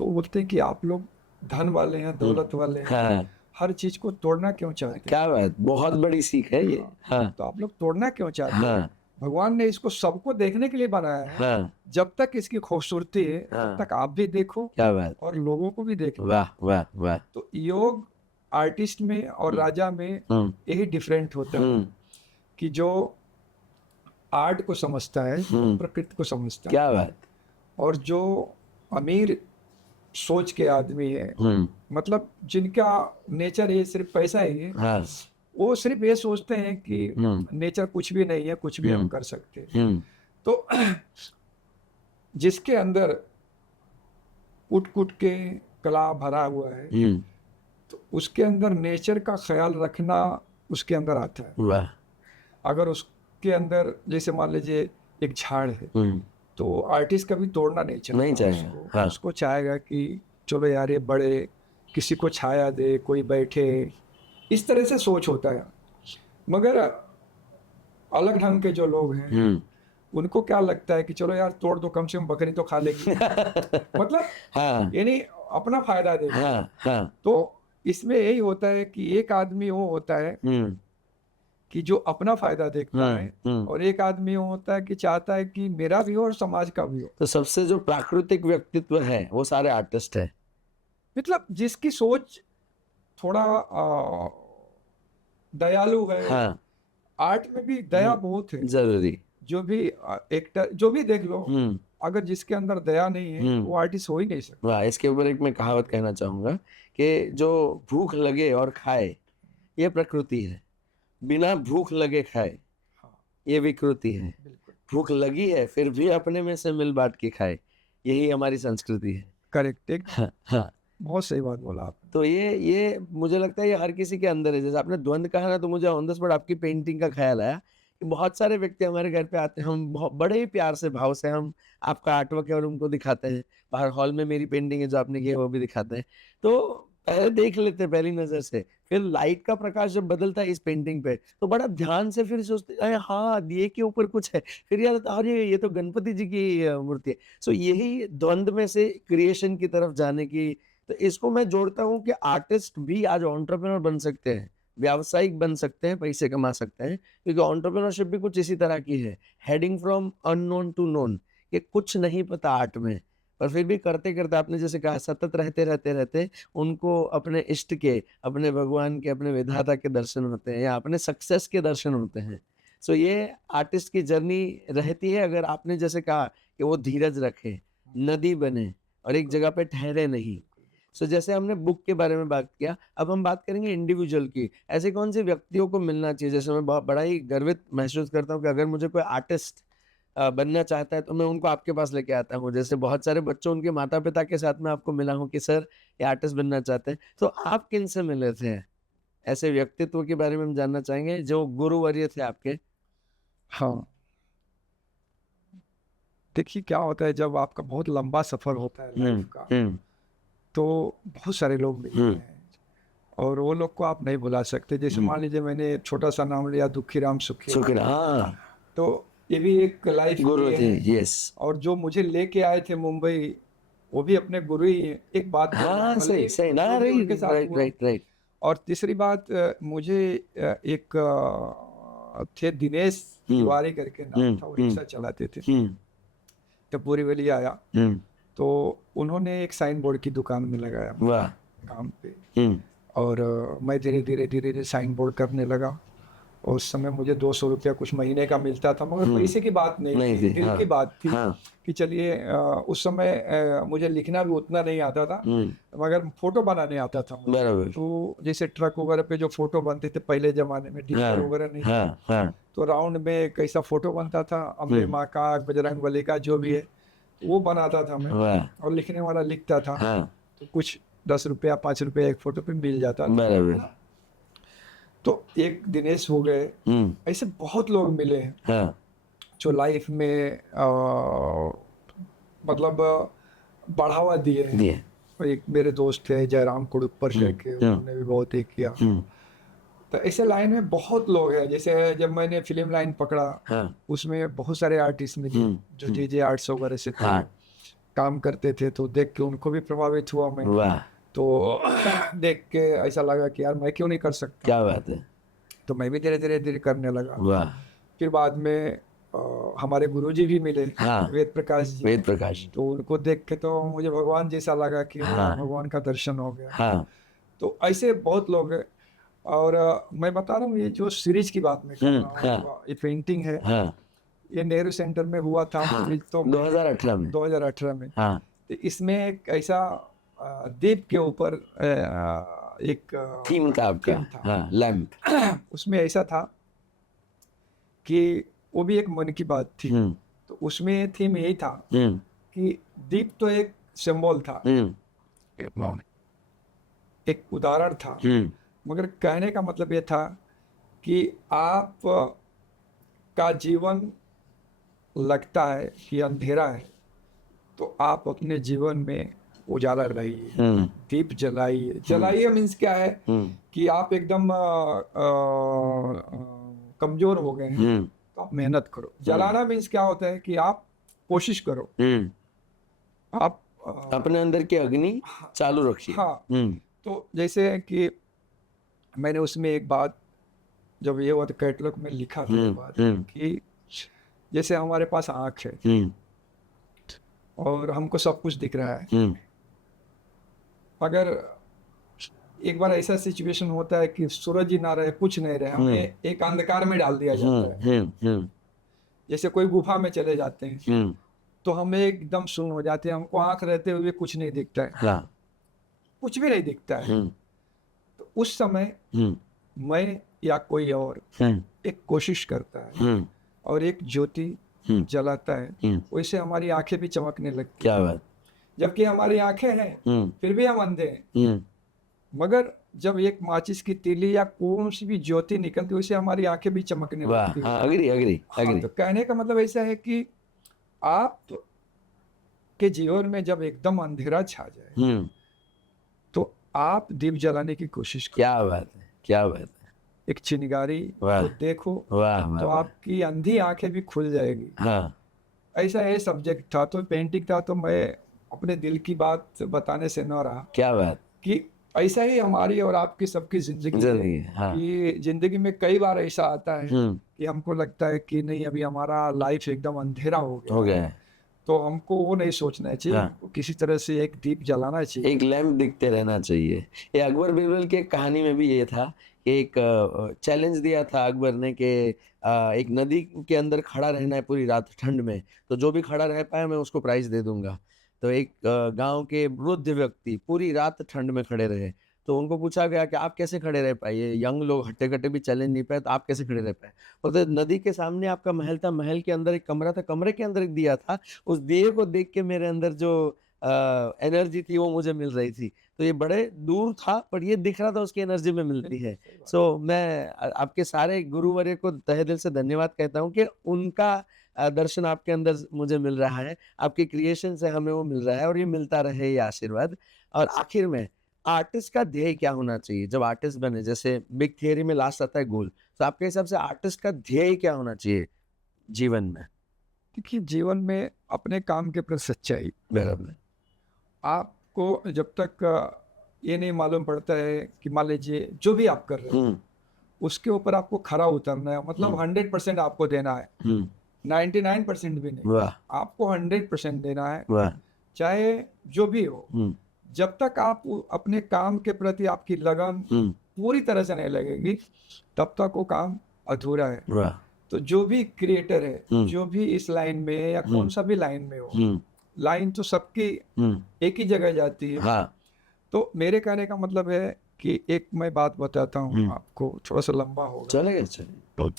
तो बोलते हैं कि आप लोग धन वाले हैं, दौलत वाले हैं, हर चीज को तोड़ना क्यों चाहते हैं? क्या बात, बहुत बड़ी सीख है ये। तो आप लोग तोड़ना क्यों चाहते हैं? भगवान ने इसको सबको देखने के लिए बनाया है। जब तक इसकी खूबसूरती है तब तक आप भी देखो, क्या बात, और लोगों को भी देखो। वाह वाह वाह। तो योग आर्टिस्ट में और राजा में यही डिफरेंट होता है कि जो आर्ट को समझता है प्रकृति को समझता है। क्या बात। और जो अमीर सोच के आदमी है, मतलब जिनका नेचर ये सिर्फ पैसा ही है, वो सिर्फ ये सोचते हैं कि नेचर कुछ भी नहीं है, कुछ भी हम कर सकते हैं। तो जिसके अंदर कुट के कला भरा हुआ है तो उसके अंदर नेचर का ख्याल रखना उसके अंदर आता है। अगर उसके अंदर जैसे मान लीजिए एक झाड़ है तो आर्टिस्ट कभी तोड़ना नहीं चाहेगा, उसको चाहेगा कि चलो यार ये बड़े, किसी को छाया दे, कोई बैठे, इस तरह से सोच होता है। मगर अलग ढंग के जो लोग हैं उनको क्या लगता है कि चलो यार तोड़ दो, कम से कम बकरी तो खा लेगी। मतलब यानी अपना फायदा देगा। तो इसमें यही होता है कि एक आदमी वो होता है कि जो अपना फायदा देखता है और एक आदमी वो होता है कि चाहता है कि मेरा भी हो और समाज का भी हो। तो सबसे जो प्राकृतिक व्यक्तित्व है वो सारे आर्टिस्ट है, मतलब जिसकी सोच थोड़ा दयालु है। आर्ट में भी दया बहुत है जरूरी। जो भी एक्टर जो भी देख लो, अगर जिसके अंदर दया नहीं है वो आर्टिस्ट हो ही नहीं सकता। वाह, इसके ऊपर एक मैं कहावत कहना चाहूंगा कि जो भूख लगे और खाए ये प्रकृति है, बिना भूख लगे खाए ये विकृति है। भूख लगी है फिर भी अपने में से मिल बांट के खाए, यही हमारी संस्कृति है। करेक्ट। हाँ, बहुत सही बात बोला आप। तो ये मुझे लगता है ये हर किसी के अंदर है। जैसे आपने द्वंद कहा ना, तो मुझे ऑन द स्पॉट आपकी पेंटिंग का ख्याल आया कि बहुत सारे व्यक्ति हमारे घर पे आते हैं, हम बहुत बड़े ही प्यार से भाव से हम आपका आर्टवर्क है और उनको दिखाते हैं। बाहर हॉल में मेरी पेंटिंग है जो आपने की है वो भी दिखाते हैं, तो पहले देख लेते हैं पहली नजर से, फिर लाइट का प्रकाश जब बदलता है इस पेंटिंग पे तो बड़ा ध्यान से फिर सोचते हैं हाँ दिए के ऊपर कुछ है, फिर याद आता है ये तो गणपति जी की मूर्ति है। सो यही द्वंद में से क्रिएशन की तरफ जाने की, तो इसको मैं जोड़ता हूँ कि आर्टिस्ट भी आज एंटरप्रेन्योर बन सकते हैं, व्यावसायिक बन सकते हैं, पैसे कमा सकते हैं, क्योंकि एंटरप्रेन्योरशिप भी कुछ इसी तरह की है, heading from unknown to known, कि कुछ नहीं पता आर्ट में, पर फिर भी करते करते आपने जैसे कहा सतत रहते रहते रहते उनको अपने इष्ट के, अपने भगवान के, अपने विधाता के दर्शन होते हैं या अपने सक्सेस के दर्शन होते हैं। सो ये आर्टिस्ट की जर्नी रहती है, अगर आपने जैसे कहा कि वो धीरज रखे, नदी बने और एक जगह पे ठहरे नहीं। सो जैसे हमने बुक के बारे में बात किया, अब हम बात करेंगे इंडिविजुअल की। ऐसे कौन से व्यक्तियों को मिलना चाहिए? जैसे मैं बहुत बड़ा ही गर्वित महसूस करता हूँ कि अगर मुझे कोई आर्टिस्ट बनना चाहता है तो मैं उनको आपके पास लेके आता हूँ। जैसे बहुत सारे बच्चों उनके माता-पिता के साथ में आपको मिला हूँ कि सर ये आर्टिस्ट बनना चाहते हैं। तो आप किनसे मिले थे? ऐसे व्यक्तित्व के बारे में हम जानना चाहेंगे जो गुरुवर्य थे आपके। हाँ, देखिए क्या होता है जब आपका बहुत लंबा सफर होता है लाइफ का, तो बहुत सारे लोग मिलते हैं और वो लोग को आप नहीं बुला सकते। जैसे मान लीजिए मैंने छोटा सा नाम लिया दुखीराम सुखी, शुक्र, हाँ, तो ये भी एक लाइफ गुरु थे, यस। और जो मुझे लेके आए थे मुंबई, वो भी अपने गुरु ही हैं। एक बात हाँ, भले सही सही ना, जो भी राइट उनके साथ राइट हुआ। Right right. और तीसरी बात मुझे एक थे दिनेश तिवारी करके नाम था, वो रिक्शा चलाते थे। तो बोरीवली आया तो उन्होंने एक साइन बोर्ड की दुकान में लगाया वाह। काम पे, और मैं धीरे धीरे धीरे धीरे साइन बोर्ड करने लगा। और उस समय मुझे 200 रुपया कुछ महीने का मिलता था, मगर पैसे की बात नहीं नहीं थी, थी, दिल हाँ, की बात थी हाँ। कि चलिए उस समय मुझे लिखना भी उतना नहीं आता था, मगर फोटो बनाने आता था मुझे। बराबर। तो जैसे ट्रक वगैरह पे जो फोटो बनते थे पहले जमाने में, डिस्टर वगैरह नहीं था, हाँ, तो राउंड में कैसा फोटो बनता था, अम्बे माँ का, बजरंग बली का, जो भी है वो बनाता था मैं, वाह। और लिखने वाला लिखता था। हाँ, तो कुछ 10 रुपया 5 रुपया एक फोटो पे मिल जाता था। बराबर। तो एक दिनेश हो गए, ऐसे बहुत लोग मिले हैं हाँ, जो लाइफ में मतलब बढ़ावा दिए हैं। दिए। और एक मेरे दोस्त थे जयराम कुड़ुप्पर के, उन्होंने भी बहुत एक किया। तो ऐसे लाइन में बहुत लोग हैं। जैसे जब मैंने फिल्म लाइन पकड़ा, हाँ, उसमें बहुत सारे आर्टिस्ट मिले जो जे आर्ट्स वगैरह से थे, हाँ। काम करते थे। तो देख के उनको भी प्रभावित हुआ मैं। वाह, तो देख के ऐसा लगा कि यार मैं क्यों नहीं कर सकता। क्या बात है। तो मैं भी धीरे धीरे धीरे करने लगा। वाह। फिर बाद में हमारे गुरुजी भी मिले, हाँ, वेद प्रकाश जी। वेद प्रकाश। तो उनको देख के तो मुझे भगवान जैसा लगा कि हाँ। भगवान का दर्शन हो गया। हाँ, तो ऐसे बहुत लोग हैं। और मैं बता रहा हूँ ये जो सीरीज की बात मैं कर रहा हूँ, ये पेंटिंग है, हाँ, ये नेहरू सेंटर में हुआ था। तो 2018 में। 2018 में। हाँ, तो इसमें एक ऐसा द्वीप के ऊपर एक थीम था आपका। थीम था। हाँ, लैंप। उसमें ऐसा था कि वो भी एक मन की बात थी। तो उसमें थीम यही था कि दीप तो एक सिंबल था, एक उदाहरण था, मगर कहने का मतलब ये था कि आप का जीवन लगता है कि अंधेरा है, तो आप अपने जीवन में उजाला लाइए, दीप जलाइए। जलाइए मीन्स क्या है कि आप एकदम कमजोर हो गए हैं, तो आप मेहनत करो। जलाना मीन्स क्या होता है कि आप कोशिश करो, आप अपने अंदर की अग्नि चालू रखिए। हाँ। तो जैसे कि मैंने उसमें एक बात जब ये हुआ तो कैटलॉग में लिखा था ये बात कि जैसे हमारे पास आँख है और हमको सब कुछ दिख रहा है, मगर एक बार ऐसा सिचुएशन होता है कि सूरज ही ना रहे, कुछ नहीं रहे, हमें एक अंधकार में डाल दिया जाता है। जैसे कोई गुफा में चले जाते हैं तो हमें एकदम सुन्न हो जाते हैं, हमको आँख रहते हुए कुछ नहीं दिखता है, कुछ भी नहीं दिखता है। तो उस समय मैं या कोई और एक कोशिश करता है और एक ज्योति जलाता है, वैसे हमारी आंखें भी चमकने लगती। क्या बात। जबकि हमारी आंखें हैं फिर भी हम अंधे हैं, मगर जब एक माचिस की तीली या कौन सी भी ज्योति निकलती है वैसे हमारी आंखें भी चमकने लगती है। Agree agree agree. तो कहने का मतलब ऐसा है कि आप के जीवन में जब एकदम अंधेरा छा जाए तो आप दीप जलाने की कोशिश करो। क्या बात है, क्या बात है। एक चिंगारी तो देखो, तो आपकी अंधी आंखें भी खुल जाएगी। हाँ, ऐसा ये सब्जेक्ट था। तो पेंटिंग था, तो मैं अपने दिल की बात बताने से न रहा। क्या बात कि ऐसा ही हमारी और आपकी सबकी जिंदगी है। हाँ। कि जिंदगी में कई बार ऐसा आता है कि हमको लगता है कि नहीं अभी हमारा लाइफ एकदम अंधेरा हो गया है। तो हमको वो नहीं सोचना चाहिए, हाँ। हमको किसी तरह से एक दीप जलाना चाहिए। एक लैम्प दिखते रहना चाहिए। ये अकबर बीरबल की एक कहानी में भी ये था कि एक चैलेंज दिया था अकबर ने कि एक नदी के अंदर खड़ा रहना है पूरी रात ठंड में, तो जो भी खड़ा रह पाए मैं उसको प्राइज दे दूंगा। तो एक गांव के वृद्ध व्यक्ति पूरी रात ठंड में खड़े रहे, तो उनको पूछा गया कि आप कैसे खड़े रह पाए, ये यंग लोग हट्टे कट्टे भी चैलेंज नहीं पाए तो आप कैसे खड़े रह पाए। बोलते नदी के सामने आपका महल था, महल के अंदर एक कमरा था, कमरे के अंदर एक दिया था, उस दिए को देख के मेरे अंदर जो एनर्जी थी वो मुझे मिल रही थी। तो ये बड़े दूर था पर ये दिख रहा था उसकी एनर्जी में मिलती है। सो मैं आपके सारे गुरुवर्य को तहे दिल से धन्यवाद कहता हूँ कि उनका दर्शन आपके अंदर मुझे मिल रहा है, आपके क्रिएशन से हमें वो मिल रहा है और ये मिलता रहे ये आशीर्वाद। और आखिर में आर्टिस्ट का ध्येय क्या होना चाहिए जब आर्टिस्ट बने, जैसे बिग थियरी में लास्ट आता है गोल, तो आपके हिसाब से आर्टिस्ट का ध्येय क्या होना चाहिए जीवन में? देखिए, जीवन में अपने काम के प्रति सच्चाई। बराबर। आपको जब तक ये नहीं मालूम पड़ता है कि मान लीजिए जो भी आप कर रहे हैं उसके ऊपर आपको खरा उतरना है, मतलब 100% आपको देना है, 99% भी नहीं, वाह आपको 100% देना है, वाह। चाहे जो भी हो। जब तक आप अपने काम के प्रति आपकी लगन पूरी तरह से नहीं लगेगी तब तक वो काम अधूरा है। वाह। तो जो भी क्रिएटर है, जो भी इस लाइन में है या कौन सा भी लाइन में हो, लाइन तो सबकी एक ही जगह जाती है। हाँ। तो मेरे कहने का मतलब है कि एक मैं बात बताता हूँ आपको, थोड़ा सा लंबा होगा। चलेगा चलेगा।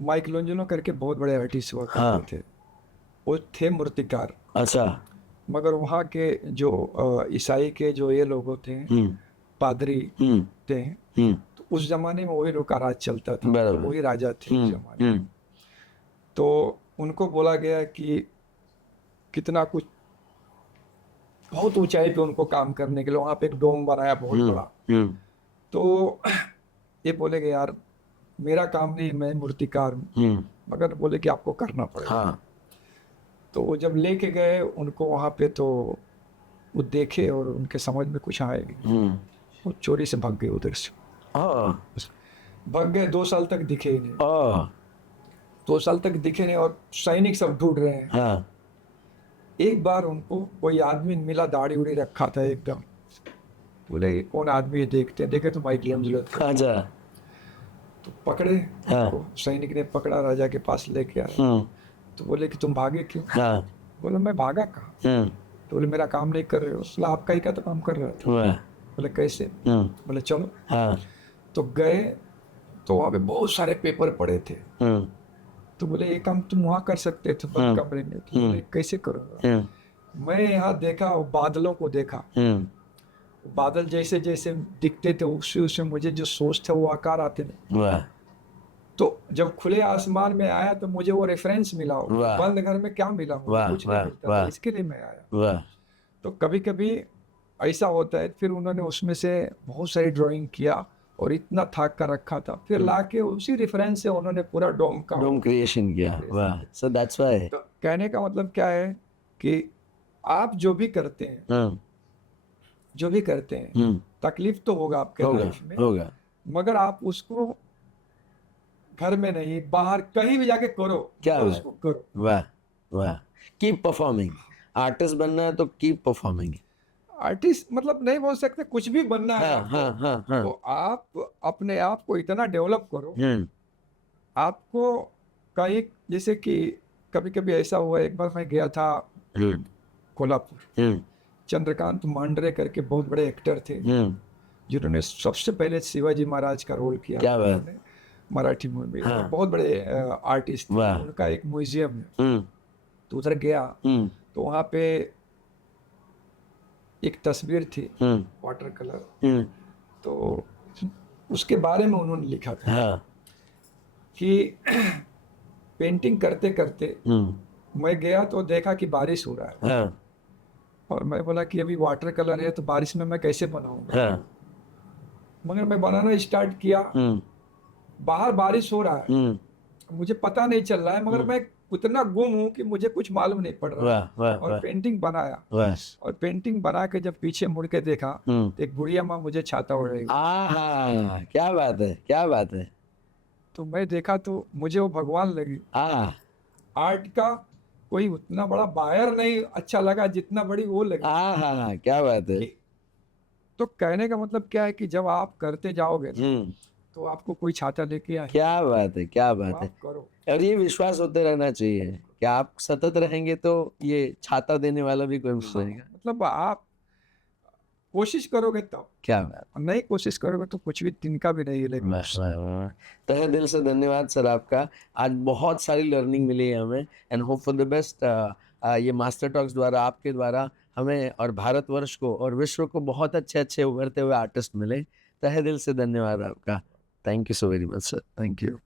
माइकलोंजेलो करके बहुत बड़े आर्टिस्ट हुआ करते थे, वो थे मूर्तिकार। अच्छा। मगर वहाँ के जो ईसाई के जो ये लोग थे, पादरी थे, तो उस जमाने में वही लोग का राज चलता था, वही राजा थे उस जमाने में। तो उनको बोला गया कि कितना कुछ बहुत ऊंचाई पे उनको काम करने के लिए, वहाँ पे एक डोम बनाया बहुत बड़ा। तो ये बोले कि यार मेरा काम नहीं, मैं मूर्तिकार हूँ, मगर बोले कि आपको करना पड़ेगा। तो वो जब लेके गए उनको वहाँ पे, तो वो देखे और उनके समझ में कुछ आए, वो चोरी से भाग गए उधर से। भाग गए, 2 साल तक दिखे ही नहीं। 2 साल तक दिखे नहीं और सैनिक सब ढूंढ रहे हैं। एक बार उनको कोई आदमी मिला, दाढ़ी उड़ी रखा था एकदम, बोले कौन आदमी है, देखते हैं, देखे तो माइकलोंजेलो था। तो पकड़े, सैनिक ने पकड़ा, राजा के पास लेके आया। तो बोले कि तुम भागे क्यों? बोले मैं भागा कहाँ? तो बोले मेरा काम नहीं कर रहे हो। बोला आपका ही का तो काम कर रहा था। बोले कैसे? बोले चलो। तो गए तो वहाँ पे बहुत सारे पेपर पड़े थे। तो बोले ये काम तुम वहाँ कर सकते थे बंद कमरे में। तो बोले कैसे करूँगा? मैं यहाँ देखा, बादलों को देखा, बादल जैसे जैसे दिखते थे उससे उससे मुझे जो सोच था वो आकार आते थे। तो जब खुले आसमान में आया तो मुझे वो रेफरेंस मिला, बंद घर में क्या मिला, कुछ नहीं मिलता, इसके लिए मैं आया। तो कभी कभी ऐसा होता है। फिर उन्होंने उसमें से बहुत सारी ड्राइंग किया और इतना थाक कर रखा था, फिर लाके उसी रेफरेंस से उन्होंने पूरा डोम क्रिएशन किया। वाह। So that's why. तो कहने का मतलब क्या है कि आप जो भी करते हैं, जो भी करते हैं, तकलीफ तो होगा आपके लाइफ में, होगा, मगर आप उसको घर में नहीं, बाहर कहीं भी जाके करो, क्या तो उसको करो। वाह वाह। Keep performing. आर्टिस्ट बनना है तो कीप परफॉर्मिंग। आर्टिस्ट मतलब नहीं बोल सकते, कुछ भी बनना है आपको, तो आप अपने आप को इतना डेवलप करो। आपको कहीं, जैसे कि कभी कभी ऐसा हुआ, एक बार मैं गया था कोल्हापुर, चंद्रकांत मांडरे करके बहुत बड़े एक्टर थे, जिन्होंने सबसे पहले शिवाजी महाराज का रोल किया। क्या बात? मराठी मूवी। बहुत बड़े आर्टिस्ट, उनका एक म्यूजियम है। तो उधर गया तो वहाँ पे एक तस्वीर थी, वाटर कलर, तो उसके बारे में उन्होंने लिखा था कि पेंटिंग करते करते मैं गया तो देखा कि बारिश हो रहा है, और मैं बोला कि अभी वाटर कलर है तो बारिश में मैं कैसे बनाऊंगा। मगर मैं बनाना स्टार्ट किया, बाहर बारिश हो रहा है, मुझे पता नहीं चल रहा है, मगर मैं उतना गुम हूँ कि मुझे कुछ मालूम नहीं पड़ रहा। और पेंटिंग बनाया, और पेंटिंग बना के जब पीछे मुड़ के देखा तो एक बुढ़िया माँ मुझे छाता ओढ़ रही। क्या बात है, क्या बात है। तो मैं देखा तो मुझे वो भगवान लगी। आर्ट का कोई उतना बड़ा बायर नहीं अच्छा लगा जितना बड़ी वो लगी। हाँ, क्या बात है। तो कहने का मतलब क्या है कि जब आप करते जाओगे ना, हम्म, तो आपको कोई छाता लेके आए, क्या बात है, क्या तो बात है। आप करो। और ये विश्वास होते रहना चाहिए कि आप सतत रहेंगे तो ये छाता देने वाला भी कोई रहेगा। मतलब आप कोशिश करोगे तब, क्या बात। और नहीं कोशिश करोगे तो कुछ भी तिनका भी नहीं लेगा। वाह, वाह, वाह। तहे दिल से धन्यवाद सर आपका। आज बहुत सारी लर्निंग मिली है हमें and hope for the best. ये मास्टर टॉक्स द्वारा, आपके द्वारा हमें और भारतवर्ष को और विश्व को बहुत अच्छे अच्छे उभरते हुए आर्टिस्ट मिले। तहे दिल से धन्यवाद आपका। Thank you so very much sir. Thank you.